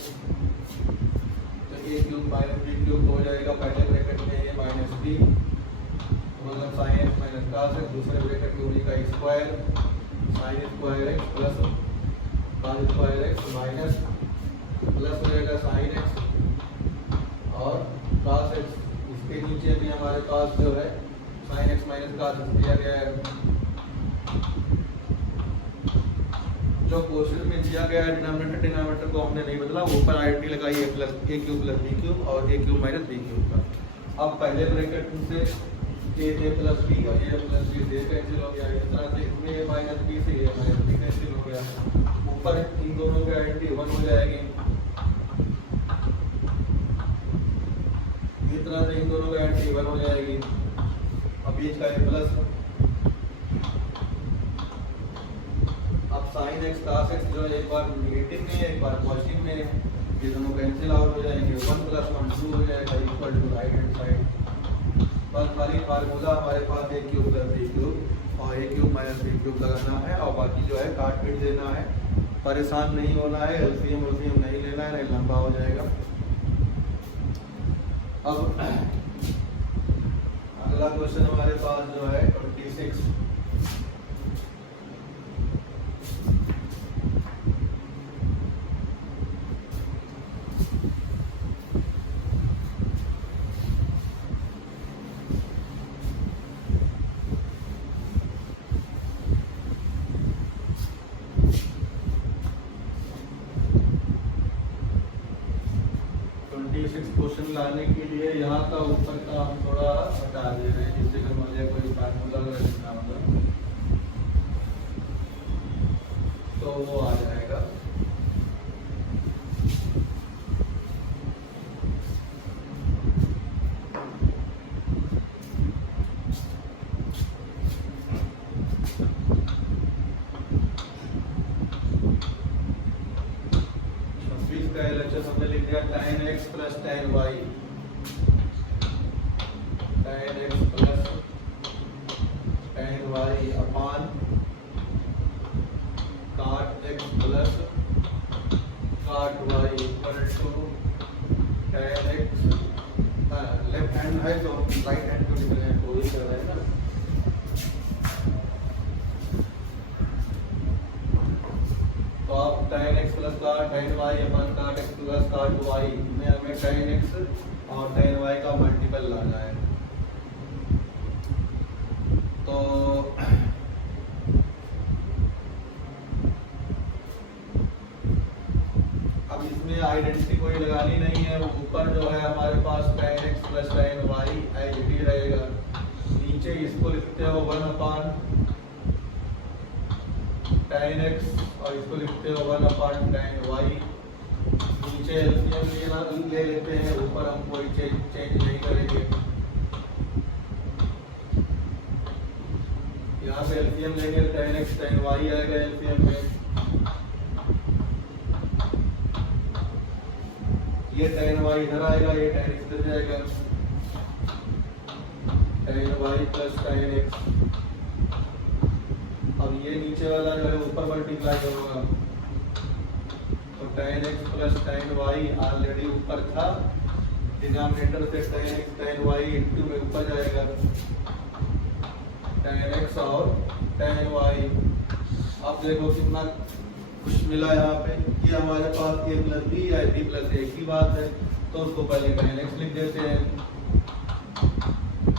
तो A cube minus B cube हो जाएगा पहले ब्रैकेट में ए माइनस बी मतलब sine x minus cos X, दूसरे ब्रैकेट में उन्हीं का square sine square X plus cos square x minus plus हो जाएगा साइन एक्स और कॉस एक्स। इसके नीचे भी हमारे पास जो है sine x minus cos X दिया गया है। जो क्वेश्चन में दिया गया है डिनोमिनेटर को हमने नहीं बदला, ऊपर आईडेंटिटी लगाई है प्लस ए क्यूब प्लस बी क्यूब और a cube minus B cube का। अब पहले ब्रैकेट से ए प्लस बी और ए प्लस बी से कैंसिल हो गया, इस तरह से इसमें ए माइनस बी से ए माइनस बी कैंसिल हो गया। ऊपर इन दोनों की आईडेंटिटी 1 हो जाएगी, इस तरह से इन दोनों की आईडेंटिटी 1 हो जाएगी। अब बीच का ए प्लस, अब साइन एक्स कॉस एक्स जो एक बार नेगेटिव में है एक बार पॉजिटिव में है, ये दोनों कैंसिल आउट हो जाएंगे। 1 + 1 2 हो जाएगा equal to right hand side. बस खाली फार्मूला हमारे पास a cube plus B cube और a cube minus B cube लगाना है और बाकी जो है काट पीट देना है। परेशान नहीं होना है, एलसीएम नहीं लेना है, नहीं लंबा हो जाएगा। अब अगला क्वेश्चन हमारे पास जो है 26। क्वेश्चन लाने के लिए यहाँ का ऊपर का हम थोड़ा हटा दे रहे हैं, जिससे कि मुझे कोई फार्मूला लिखना होगा तो वो आ जाएगा। हमने लिख दिया tan x plus tan y, tan x plus tan y upon cot x plus cot y equal to tan x। Left hand है तो राइट हैंड को लिख रहे हैं, तो ही कर रहे हैं ना। तो आप tan x plus tan y अपन cot x plus cot y में हमें tan x और tan y का मल्टीपल लाना है। तो अब इसमें आइडेंटिटी कोई लगानी नहीं है। ऊपर जो है हमारे पास tan x plus tan y as it is रहेगा, नीचे इसको लिखते हो 1/tan x और इसको लिखते हो 1/tan y। नीचे एलसीएम ले लेते हैं, ऊपर हम कोई चेंज नहीं करेंगे। यहाँ पे एलसीएम लेंगे tan x tan y आएगा एलसीएम में। ये tan y इधर आएगा, ये tan x इधर जाएगा, tan y plus tan x। अब ये नीचे वाला जो है ऊपर मल्टीप्लाई होगा, तो tan x plus tan y already ऊपर था, डिनोमिनेटर से tan x tan y into में ऊपर जाएगा। tan x और tan y। अब देखो कितना कुछ मिला यहाँ पे, ये हमारे पास a प्लस बी या b प्लस a की बात है, तो उसको पहले tan x लिख देते हैं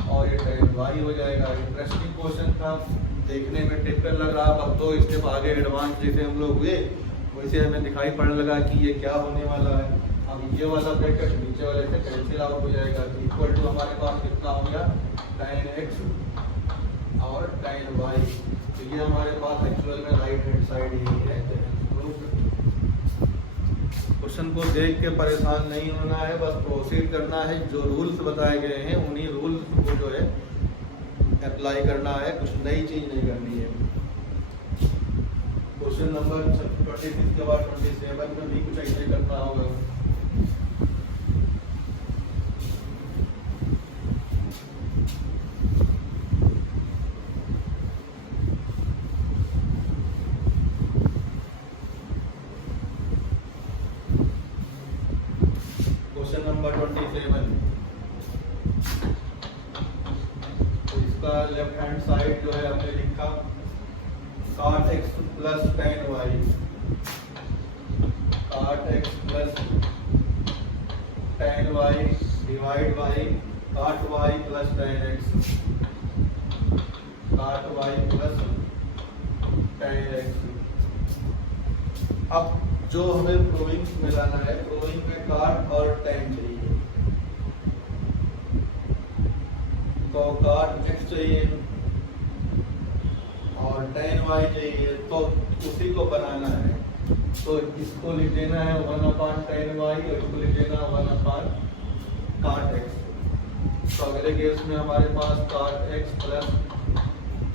और ये tan y हो जाएगा। इंटरेस्टिंग क्वेश्चन था, देखने में टिपिकल लग रहा, अब तो स्टेप आगे एडवांस जैसे हम लोग हुए वैसे हमें दिखाई पड़ने लगा कि ये क्या होने वाला है। अब ये वाला ब्रैकेट नीचे वाले से कैंसिल आउट हो जाएगा, इक्वल टू हमारे पास कितना हो गया tan x और tan y। तो ये हमारे पास एक्चुअल में राइट हैंड साइड ही रहते हैं। क्वेश्चन को देख के परेशान नहीं होना है, बस प्रोसीड करना है। जो रूल्स बताए गए हैं उन्हीं रूल्स को जो है अप्लाई करना है, कुछ नई चीज नहीं करनी है। क्वेश्चन नंबर 26 के बाद 27 में भी कुछ ऐसे करना होगा। क्वेश्चन नंबर 27, तो इसका लेफ्ट हैंड साइड जो है हमने लिखा cot x plus tan y, cot x plus tan y divide by cot y plus tan x, cot y plus tan x। अब जो हमें प्रूविंग में लाना है, प्रूविंग में cot और tan चाहिए, तो cot x चाहिए और tan y चाहिए, तो उसी को बनाना है। तो इसको लिख देना है 1/tan y और इसको लिख देना 1/cot x। तो अगले केस में हमारे पास cot x plus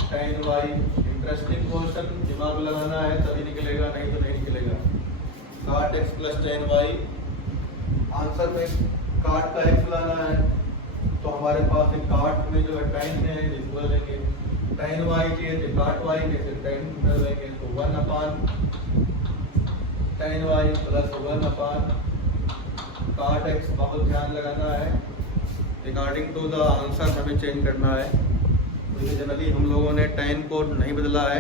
tan y। Interesting question, दिमाग लगाना है तभी निकलेगा, नहीं तो नहीं निकलेगा। cot x plus tan y, answer में cot का x लाना है, तो हमारे पास एक cot में जो है tan है जिसको लेंगे, tan y चाहिए तो cot y में से tan कर लेंगे, तो 1/tan y plus 1/cot x। बहुत ध्यान लगाना है, अकॉर्डिंग टू द आंसर हमें चेंज करना है। तो ये जनरली हम लोगों ने tan को नहीं बदला है,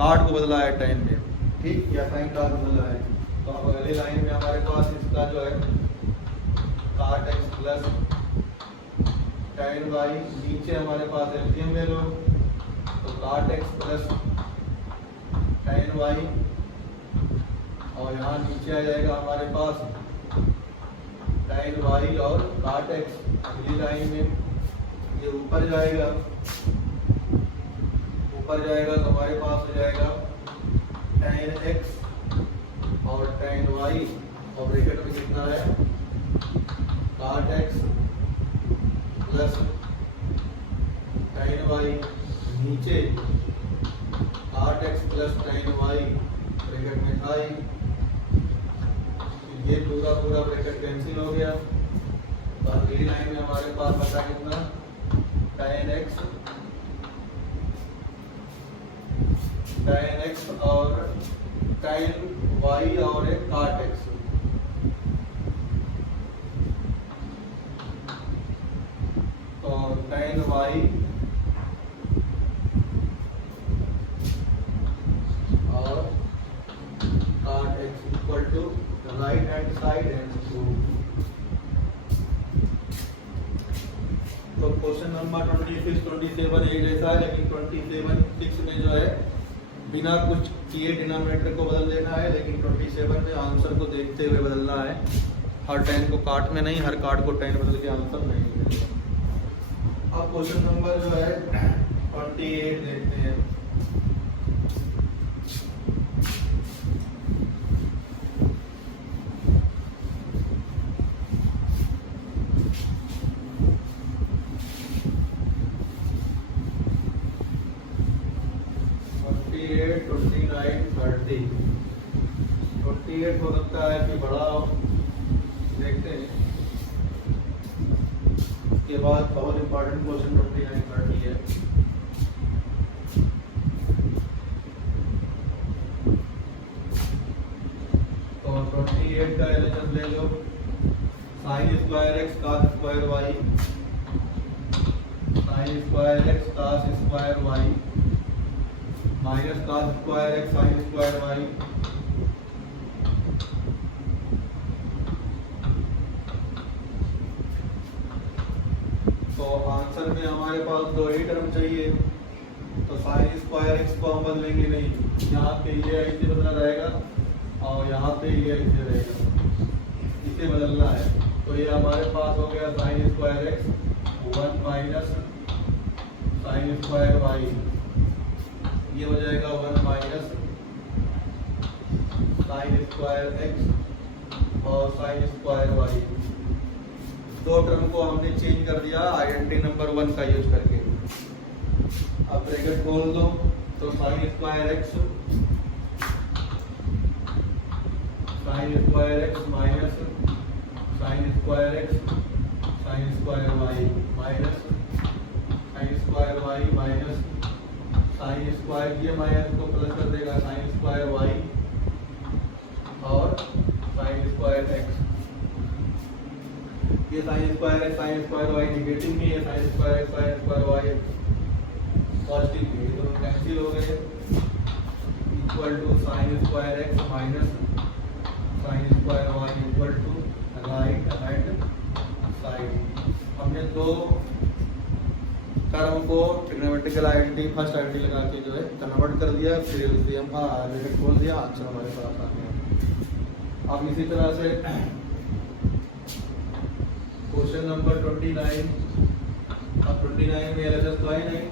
cot को बदला है tan में, ठीक, या sin cot बदला है। तो अब अगली लाइन में हमारे पास इसका जो है cot x plus tan y, नीचे हमारे पास एलसीएम ले लो, तो cot x plus tan y और यहाँ नीचे आ जाएगा हमारे पास tan y और cot x। अगली लाइन में ये ऊपर जाएगा, ऊपर जाएगा तो हमारे पास हो जाएगा tan x और tan y और ब्रैकेट में कितना है cot x plus tan y, नीचे cot x plus tan y bracket में i। ये पूरा पूरा ब्रैकेट कैंसिल हो गया। तो अगली लाइन में हमारे पास बचा कितना tan x और tan y और एक cot x। तो tan y और cot x equal to right hand side and two. तो क्वेश्चन नंबर 26, 27 एक जैसा है, लेकिन 27 में जो है बिना कुछ किए डिनोमिनेटर को बदल देना है, लेकिन 27 में आंसर को देखते हुए बदलना है। हर tan को cot में नहीं, हर cot को tan बदल के आंसर नहीं मिलेगा। अब क्वेश्चन नंबर जो है 28 देखते हैं। हो सकता है कि बड़ा हो, देखते हैं। के बाद बहुत इंपॉर्टेंट क्वेश्चन 29, 30 है। तो 28 का एलसीएम ले लो, sin square x cos square y, sine square x cos square y minus cos square x sine square y तो आंसर में हमारे पास दो ही टर्म चाहिए, तो साइन स्क्वायर एक्स को हम बदलेंगे नहीं, यहाँ पे ये ऐसे बदला रहेगा और यहाँ पे ये ऐसे रहेगा, इसे बदलना है। तो ये हमारे पास हो गया sine square x 1 minus sine square y, ये हो जाएगा 1 माइनस साइन स्क्वायर एक्स और साइन स्क्वायर वाई। दो टर्म को हमने चेंज कर दिया आइडेंटिटी नंबर 1 का यूज करके। अब ब्रैकेट खोल दो, तो sine square x minus sine square x sine square y minus sine square y minus sine square, ये माइनस को प्लस कर देगा साइन स्क्वायर वाई और साइन स्क्वायर एक्स। ये साइन स्क्वायर वाई नेगेटिव में है, साइन स्क्वायर वाई पॉजिटिव में है, तो कैंसिल हो गए। Equal to sine square x minus sine square y equal to right hand side. हमने दो टर्म को ट्रिग्नोमेट्रिकल आइडेंटिटी फर्स्ट आइडेंटिटी लगा के जो है कन्वर्ट कर दिया, फिर उसे हम ब्रैकेट खोल दिया, आंसर हमारे पास आ गया। अब इसी तरह से क्वेश्चन नंबर 29, अब 29 में एलएचएस तो है नहीं,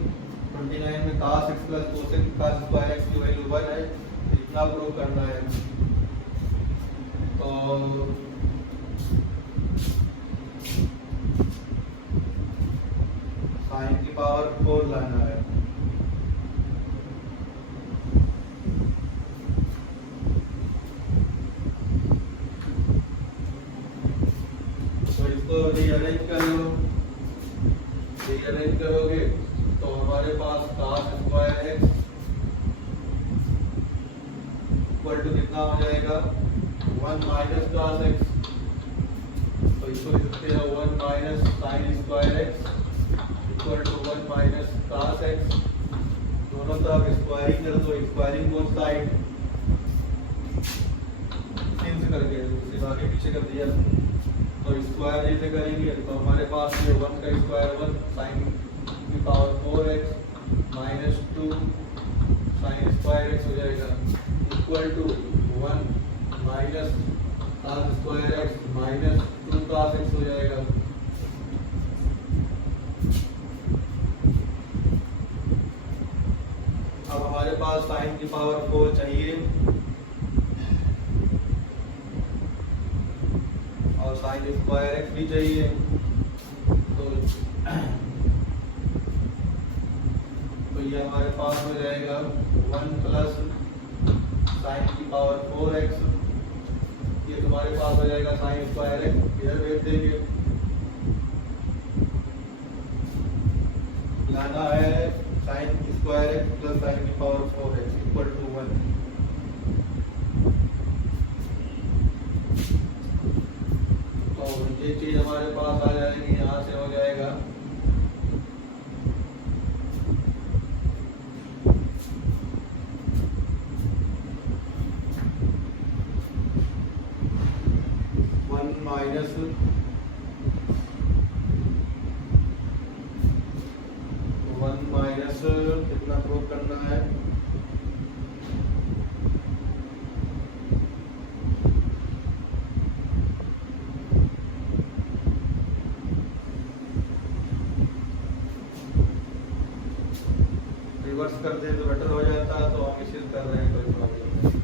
29 में cos x plus cosec cos square x की वैल्यू 1 है, इतना प्रूव करना है। तो साइन की पावर 4 लाना है, तो इसको रीअरेंज कर लो। रीअरेंज करोगे तो हमारे पास cos square x equal to कितना हो जाएगा 1 माइनस cos एक्स, तो इसको लिख सकते हैं 1 minus sine square x equal to 1 minus cos x. दोनों तरफ स्क्वायरिंग कर दो, स्क्वायरिंग बोथ साइड सिंस करके उसे आगे पीछे कर दिया, तो स्क्वायर जैसे करेंगे तो हमारे पास ये 1 का स्क्वायर 1 साइन की power 4x minus 2 sine square x हो जाएगा equal to 1 minus cos square x minus 2 cos x हो जाएगा। अब हमारे पास साइन की पावर 4 चाहिए और साइन स्क्वायर एक्स भी चाहिए, तो ये हमारे पास हो जाएगा 1 प्लस साइन की पावर 4x, ये तुम्हारे पास हो जाएगा साइन स्क्वायर एक्स, इधर भेज देंगे। लाना है sign square X plus sine की पावर 4x इक्वल टू 1। ये चीज हमारे पास आ जाएगी, यहाँ से हो जाएगा वन माइनस कितना प्रूव करना है, रिवर्स कर दे तो बेटर हो जाता, तो हम इसे कर रहे हैं, कोई प्रॉब्लम नहीं।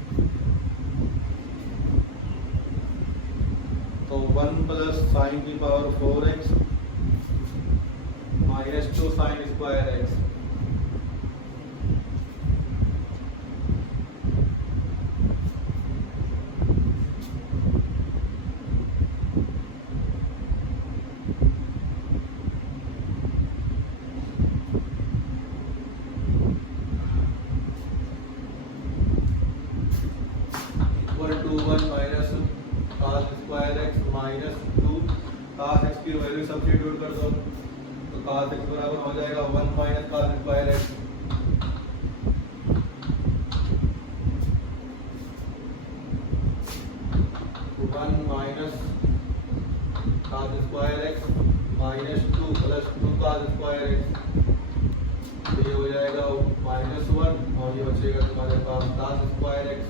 तो 1 प्लस साइन की power 4x minus 2 sine square x, equal to 1 minus cos square x minus 2 cos x की वैल्यू सब्स्टिट्यूट कर दो, तो cos x बराबर हो जाएगा 1 minus cos square x। One minus cos square x minus 2 plus 2 cos square x, तो ये हो जाएगा -1 और ये बचेगा तुम्हारे पास cos स्क्वायर x।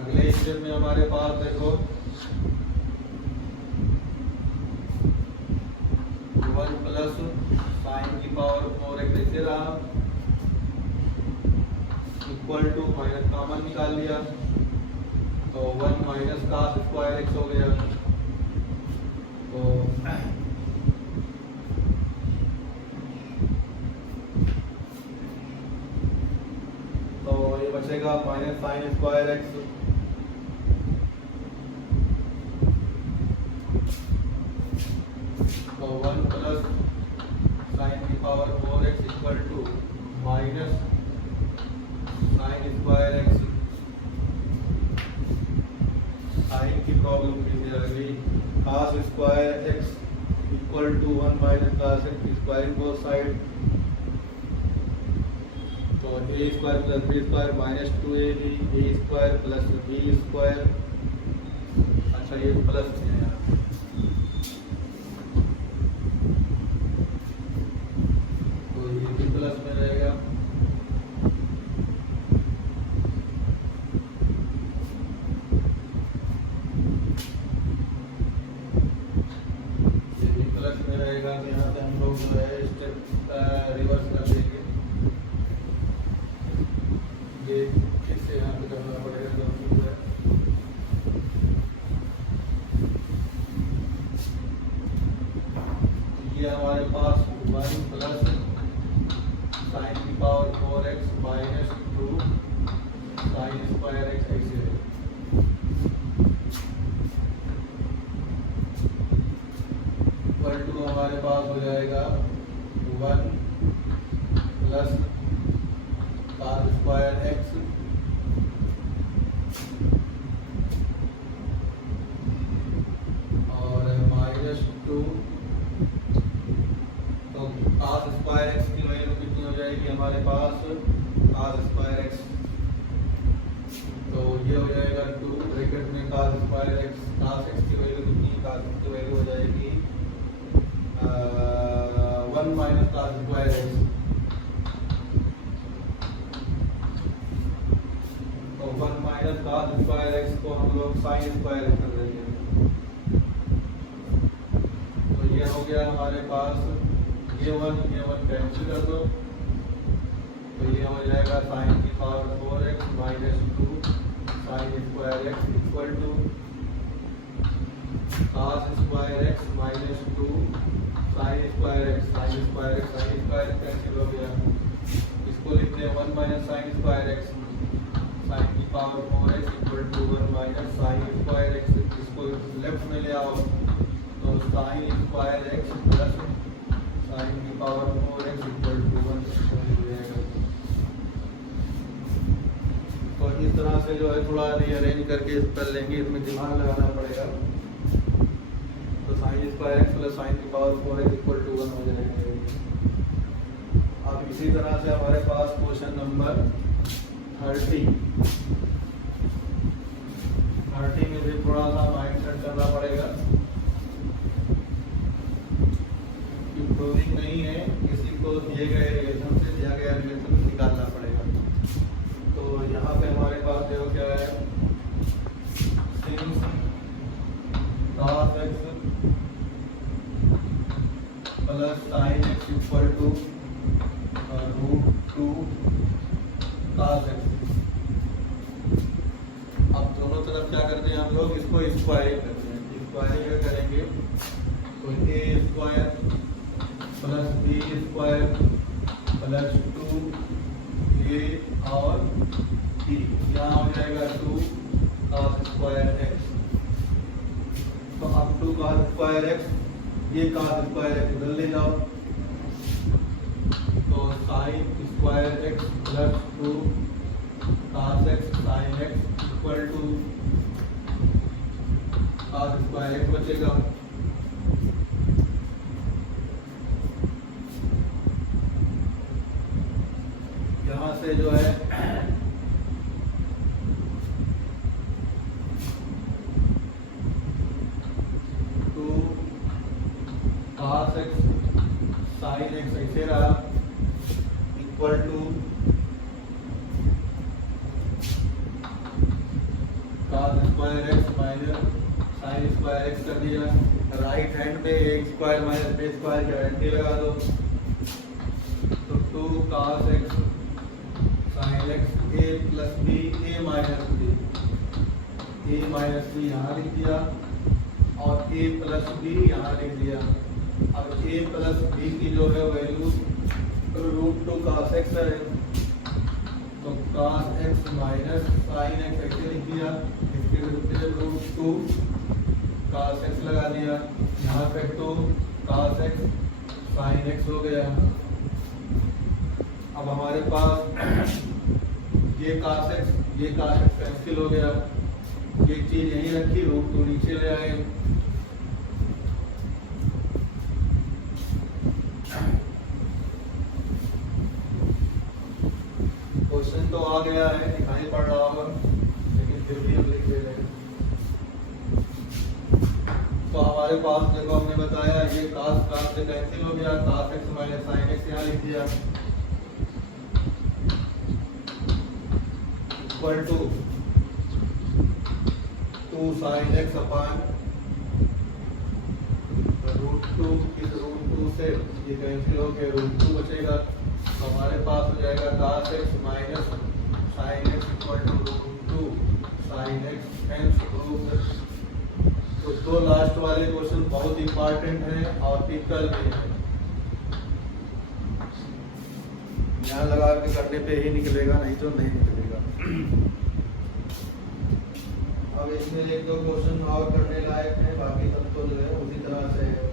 अगले स्टेप में हमारे पास देखो 1 प्लस साइन की पावर 4x ऐसे रहा, इक्वल टू माइनस कॉमन निकाल लिया तो 1 माइनस cos स्क्वायर x हो गया। तो ये बचेगा माइनस साइन स्क्वायर x, तो 1 प्लस साइन की power 4x equal to minus sine square x। Sine की प्रॉब्लम कितनी आ गई, cos square x equal to 1 minus cos x squaring both side, तो a square plus b square minus 2ab a square plus b square. अच्छा ये plus है यार, तो ये भी प्लस में रहेगा। ये भी प्लस में रहेगा, तो यहाँ से हम लोग जो है स्टेप रिवर्स कर देंगे। ये किससे यहाँ पे करना पड़ेगा, तो जो है ये हमारे पास 1 प्लस साइन की power 4x minus 2 sine square x ऐसे है। इक्वल टू हमारे पास हो जाएगा 1 प्लस cos स्क्वायर x और माइनस 2, तो cos स्क्वायर x की वैल्यू कितनी हो जाएगी हमारे पास, cos स्क्वायर x, तो ये हो जाएगा 2 ब्रैकेट में cos square x, cos x की वैल्यू कितनी, cos x की वैल्यू हो जाएगी 1 माइनस cos स्क्वायर x, तो 1 माइनस cos स्क्वायर x को हम लोग sin स्क्वायर x कर देंगे। तो ये हो गया हमारे पास ये 1 कैंसिल कर दो, तो ये हो जाएगा साइन की power 4x minus 2 sine square x equal to cos square x minus 2 sine square x, sine square x cancel हो गया। इसको लिखते हैं 1 minus sine square x, sine की power 4x equal to 1 minus sine square x, इसको left में ले आओ तो sine square x plus sine की पावर 4x इक्वल टू 1 हो जाएगा। तो इस तरह से जो है थोड़ा रीअरेंज करके कर लेंगे, इसमें दिमाग लगाना पड़ेगा। तो sine square x plus sine की पावर 4x इक्वल टू 1 हो जाएगा। अब इसी तरह से हमारे पास क्वेश्चन नंबर 30 में भी थोड़ा सा माइंड सेट करना पड़ेगा। प्रूविंग नहीं है, किसी को दिए गए रिलेशन से दिया गया रिलेशन निकालना पड़ेगा। तो यहाँ पे हमारे पास देखो क्या है, since cos x plus sin x equal to √2 cos x। अब दोनों तरफ क्या करते हैं हम लोग, इसको स्क्वायरिंग करते हैं। स्क्वायरिंग करेंगे तो a square plus B square plus 2a और b, यहाँ हो जाएगा 2 cos स्क्वायर x। तो अब 2 cos स्क्वायर x, ये cos स्क्वायर x बदल ले जाओ, तो sin square x plus 2 cos x sin x equal to cos square x बचेगा। cos square x minus sine square X कर दिया। राइट हैंड में A square minus B square गारंटी लगा दो, तो 2 cos X sine X A plus B A minus B यहाँ लिख दिया और ए प्लस बी यहाँ लिख दिया। अब ए प्लस बी की जो है वैल्यू √2 cos एक्स है, तो cos x minus sine x ऐसे लिख दिया, इसके √2 cos एक्स लगा दिया, यहाँ पे 2 cos एक्स साइन एक्स हो गया। अब हमारे पास ये cos एक्स कैंसिल हो गया, ये चीज यहीं रखी, √2 नीचे ले आए। क्वेश्चन तो आ गया है, दिखाई पड़ रहा होगा, लेकिन फिर भी हम लिख दे रहे हैं। तो हमारे पास देखो हमने बताया ये cos से कैंसिल हो गया, cos x minus sine x यहाँ लिख दिया, इक्वल टू 2 साइन एक्स अपान √2, इस √2 से ये कैंसिल हो गया, √2 बचेगा, तो हमारे पास हो जाएगा cos x minus sine x equal to √2 sine x hence proved. तो दो लास्ट वाले क्वेश्चन बहुत इंपॉर्टेंट हैं और टिपिकल भी है, यहाँ लगा के करने पे ही निकलेगा, नहीं तो नहीं निकलेगा। अब इसमें एक दो क्वेश्चन और करने लायक है, बाकी सब तो जो है उसी तरह से है।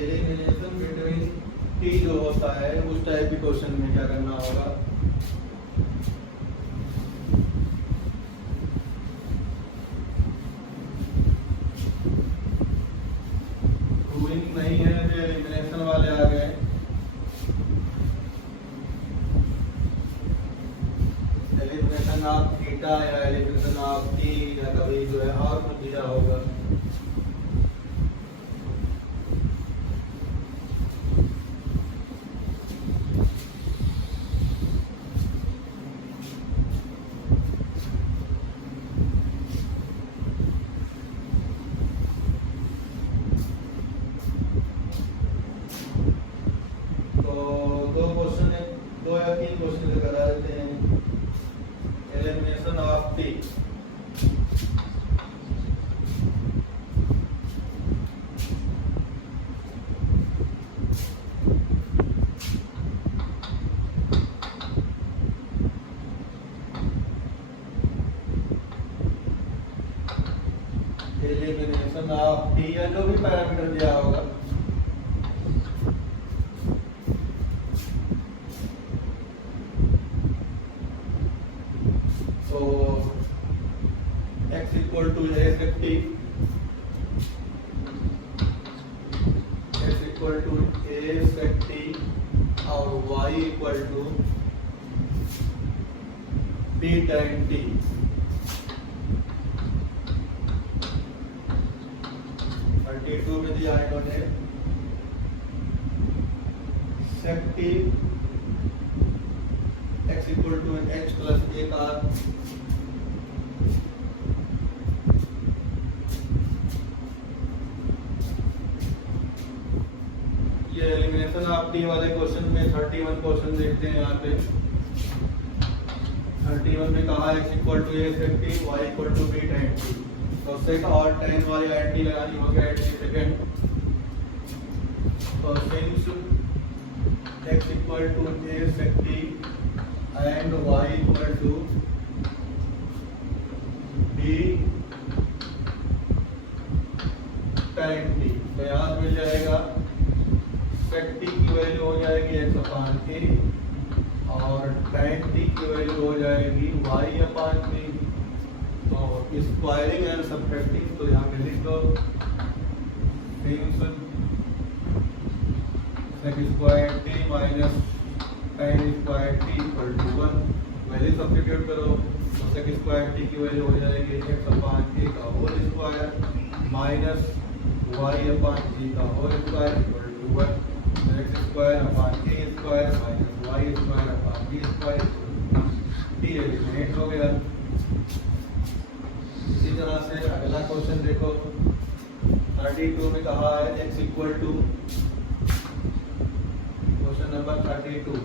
एलिमिनेशन बिटवीन टी जो होता है उस टाइप के क्वेश्चन में क्या करना होगा, प्रूविंग नहीं है तो एलिमिनेशन वाले आ गए। एलिमिनेशन ऑफ थीटा या एलिमिनेशन ऑफ टी या कभी जो है और कुछ दिया होगा। दो या तीन क्वेश्चन करा देते हैं। Elimination of t, elimination of t या जो भी पैरामीटर दिया होगा, x equal to a sec t, x equal to a sec t और y equal to b tan t। में दिया है इन्होंने sec t x equal to h plus एक r, ये एलिमिनेशन ऑफ टी वाले क्वेश्चन में 31 क्वेश्चन देखते हैं। यहाँ पे 31 में कहा x equal to a sec t y equal to b tan t, तो sec और tan वाली आइडेंटिटी लगानी होगी एट सेकंड। तो since x equal to a sec t and y equal to b tan t, तो यहाँ मिल जाएगा sec t की वैल्यू हो जाएगी x अपान k और tan t की वैल्यू हो जाएगी y अपान k। तो स्क्वायरिंग एंड सबट्रैक्टिंग, तो यहाँ पे लिख दो sec square t minus tan square t equal to 1, value substitute करो तो sec स्क्वायर t की वैल्यू हो जाएगी x अपान k का whole square minus y upon k का whole square equal to 1 x square upon a square minus y square upon b square d eliminate हो गया। इसी तरह से अगला क्वेश्चन देखो 32 में कहा है x equal to, question number 32,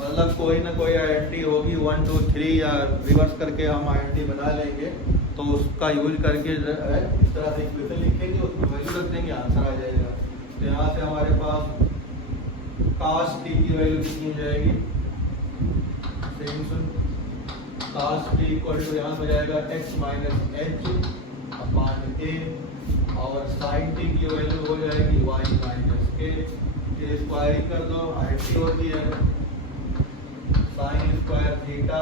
मतलब कोई ना कोई आईडेंटिटी होगी 1 2 3 या रिवर्स करके हम आईडेंटिटी बना लेंगे, तो उसका यूज करके इस तरह से इक्वेशन लिखेंगे, उसको वैल्यू रख देंगे, आंसर आ जाएगा। तो यहाँ से हमारे पास cos t की वैल्यू कितनी हो जाएगी, cos t इक्वल टू यहाँ हो जाएगा x minus h upon a, और sin t की वैल्यू हो जाएगी y माइनस k। स्क्वायरिंग कर दो, आईडेंटिटी होती है sin square theta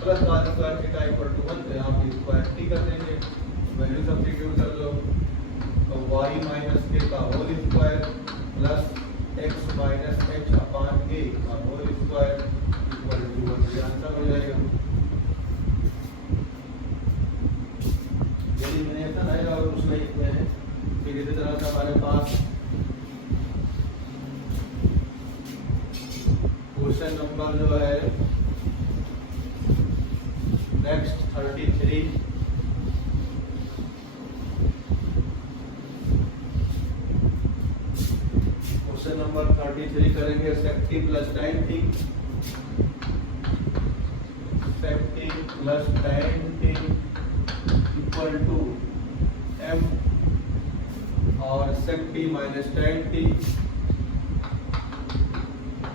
plus cos square theta equal to 1, तो यहाँ पे स्क्वायर t कर देंगे, वैल्यू सब्स्टिट्यूट कर दो, तो y माइनस k का whole square plus x minus h upon a का होल स्क्वायर इक्वल टू 1, ये आंसर हो जाएगा। एलिमिनेशन है और उसमें लिखते हैं। फिर इसी तरह से हमारे पास क्वेश्चन नंबर जो है नेक्स्ट 33, क्वेश्चन नंबर 33 करेंगे sec t plus tan t, sec t plus tan t equal to m और sec t minus tan t।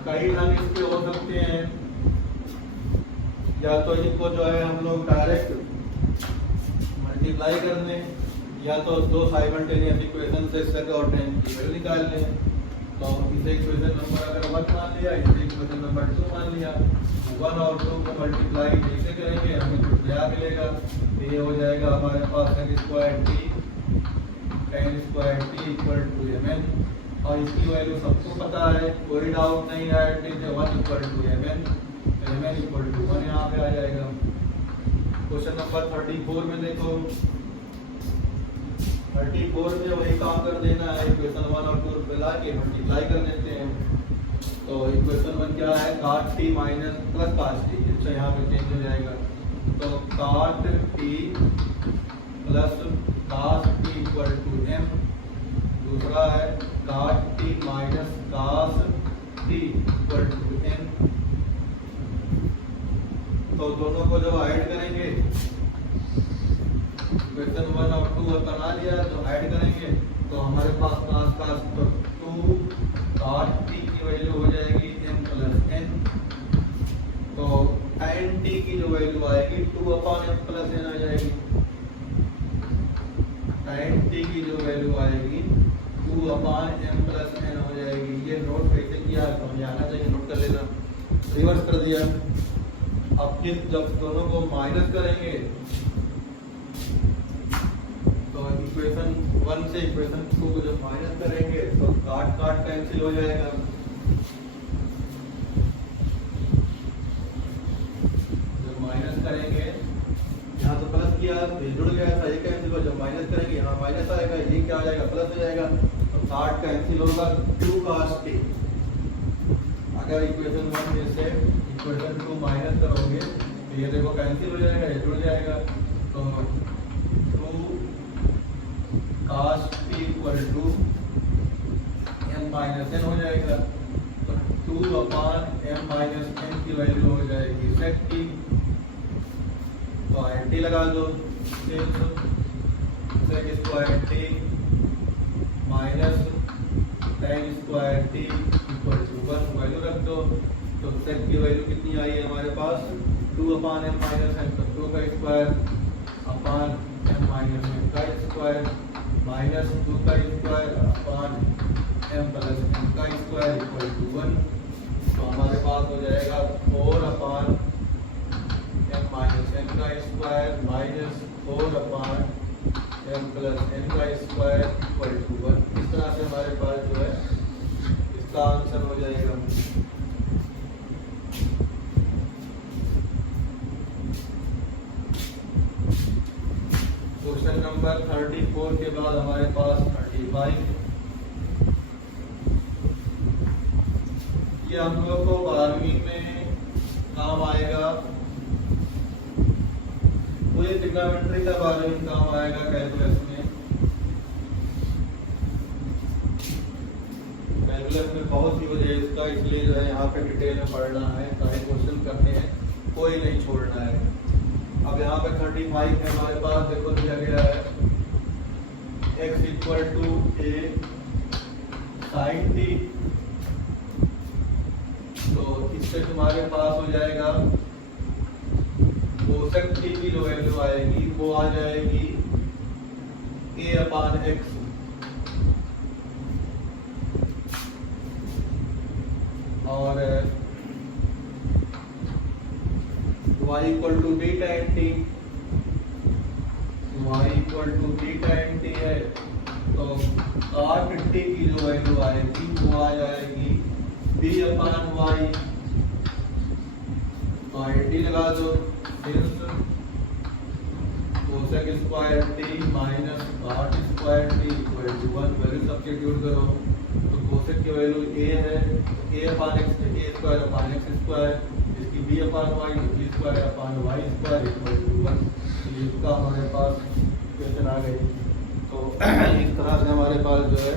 कई ढंग इसके हो सकते हैं, या तो इनको जो है हम लोग डायरेक्ट मल्टीप्लाई कर लें, या तो दो साइमल्टेनियस इक्वेशन से sec और tan की वैल्यू निकाल लें। तो इसे इक्वेशन नंबर अगर 1 मान लिया, इसे इक्वेशन नंबर 2 मान लिया, 1 और 2 को मल्टीप्लाई जैसे करेंगे हमें कुछ नया मिलेगा, ये हो जाएगा हमारे पास sec square t tan square t equal to mn, और इसकी वैल्यू सबको पता है, कोई डाउट नहीं है, 1 equal to mn equal to 1 यहाँ पे आ जाएगा। क्वेश्चन नंबर 34 में देखो, 34 में वही काम कर देना है, इक्वेशन 1 और 2 मिला के मल्टीप्लाई कर देते हैं। तो इक्वेशन 1 क्या है, cot t minus plus cos t, अच्छा यहाँ पे चेंज हो जाएगा, तो cot t plus cos t equal to m, दूसरा है cot t minus cos t equal to n। तो दोनों को जब ऐड करेंगे, इक्वेशन 1 और 2 बना लिया, तो ऐड करेंगे तो हमारे पास cos 2 cot t की वैल्यू हो जाएगी m प्लस n, तो tan t की जो वैल्यू आएगी 2 अपॉन m प्लस n आ जाएगी। tan t की जो वैल्यू आएगी 2 अपॉन m प्लस n हो जाएगी। ये नोट कैसे किया समझ आना चाहिए, नोट कर लेना, रिवर्स कर दिया। अब फिर जब दोनों को माइनस करेंगे तो इक्वेशन 1 से इक्वेशन 2 को जब माइनस करेंगे तो काट कैंसिल हो जाएगा, जब माइनस करेंगे यहाँ तो प्लस किया तो जुड़ गया था, ये कैंसिल हो, जब माइनस करेंगे यहाँ माइनस आएगा, ये क्या आ जाएगा प्लस हो जाएगा, तो काट कैंसिल होगा 2 cos t। अगर इक्वेशन 1 में से इक्वेशन 2 माइनस करोगे तो ये देखो कैंसिल हो जाएगा, ये जुड़ जाएगा, तो 2 cos t equal to m minus n हो जाएगा, तो 2 अपॉन m माइनस n की वैल्यू हो जाएगी sec t, तो आईडेंटिटी लगा दो, sec square t minus tan square t equal to 1, value रख दो, तो sec की वैल्यू कितनी आई है हमारे पास 2 अपॉन m माइनस n, तो 2 का square upon m minus n का स्क्वायर माइनस 2 का square upon m plus n का स्क्वायर इक्वल टू 1, तो हमारे पास हो जाएगा 4 अपॉन m माइनस n का square minus 4 upon m plus n का स्क्वायर इक्वल टू 1। इस तरह से हमारे पास जो है इसका आंसर हो जाएगा। क्वेश्चन नंबर 34 के बाद हमारे पास 35, ये हम लोग को 12वीं में काम आएगा, पूरी ट्रिग्नोमेट्री का 12वीं में काम आएगा कैलकुलस में। कैलकुलस में बहुत ही वजह इसका, इसलिए जो है यहाँ पे डिटेल में पढ़ना है, सारे क्वेश्चन करने हैं, कोई नहीं छोड़ना है। अब यहाँ पे 35 है हमारे पास, देखो दिया गया है x equal to a sin t, तो इससे तुम्हारे पास हो जाएगा कोसेक t की जो वैल्यू आएगी वो आ जाएगी a अपान x, और y equal to b tan t, y equal to b tan t है, तो cot t की जो वैल्यू आएगी वो आ जाएगी b अपान y, तो t लगा दो, cosec square t minus cot square t equal to 1, value substitute करो, तो कोसेक की वैल्यू a है, a upon x a square upon x square, इसकी b upon y b square upon y square equal to 1, इसका हमारे पास question आ गई। तो इस तरह से हमारे पास जो है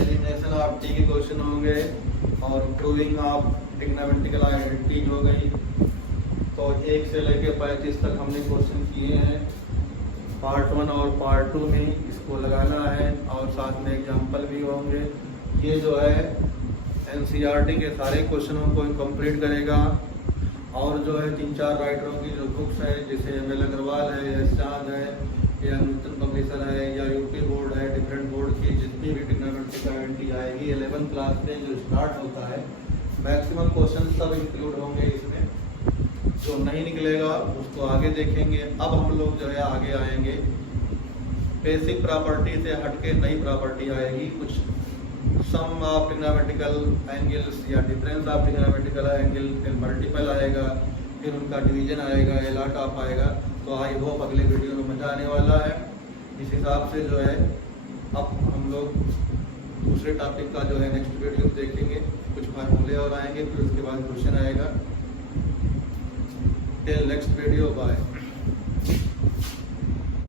एलिमिनेशन ऑफ टी के क्वेश्चन होंगे और प्रूविंग ऑफ ट्रिग्नोमेट्रिकल आइडेंटिटी हो गई। तो 1 से लेकर 35 तक हमने क्वेश्चन किए हैं, पार्ट 1 और पार्ट 2 में इसको लगाना है और साथ में एग्जाम्पल भी होंगे। ये जो है एनसीईआरटी के सारे क्वेश्चनों को कंप्लीट करेगा, और जो है 3-4 राइटरों की जो बुक्स है, जैसे एम.एल. अग्रवाल है या शाद है या नूतन पब्लिशर है या यूपी बोर्ड है, डिफरेंट बोर्ड की जितनी भी ट्रिग्नोमेट्रिक आइडेंटिटी आएगी 11th क्लास में जो स्टार्ट होता है, मैक्सिमम क्वेश्चन सब इंक्लूड होंगे इसमें। जो नहीं निकलेगा उसको आगे देखेंगे। अब हम लोग जो है आगे आएंगे, बेसिक प्रॉपर्टी से हटके नई प्रॉपर्टी आएगी, कुछ सम ऑफ ट्रिग्नोमेट्रिकल एंगल्स या difference of trigonometrical angle multiple आएगा, फिर उनका डिवीजन आएगा, लॉट ऑफ आएगा। तो आई होप अगले वीडियो में मजा आने वाला है। इस हिसाब से जो है अब हम लोग दूसरे टॉपिक का जो है नेक्स्ट वीडियो देखेंगे, कुछ फार्मूले और आएंगे, फिर उसके बाद क्वेश्चन आएगा। Till next video, bye.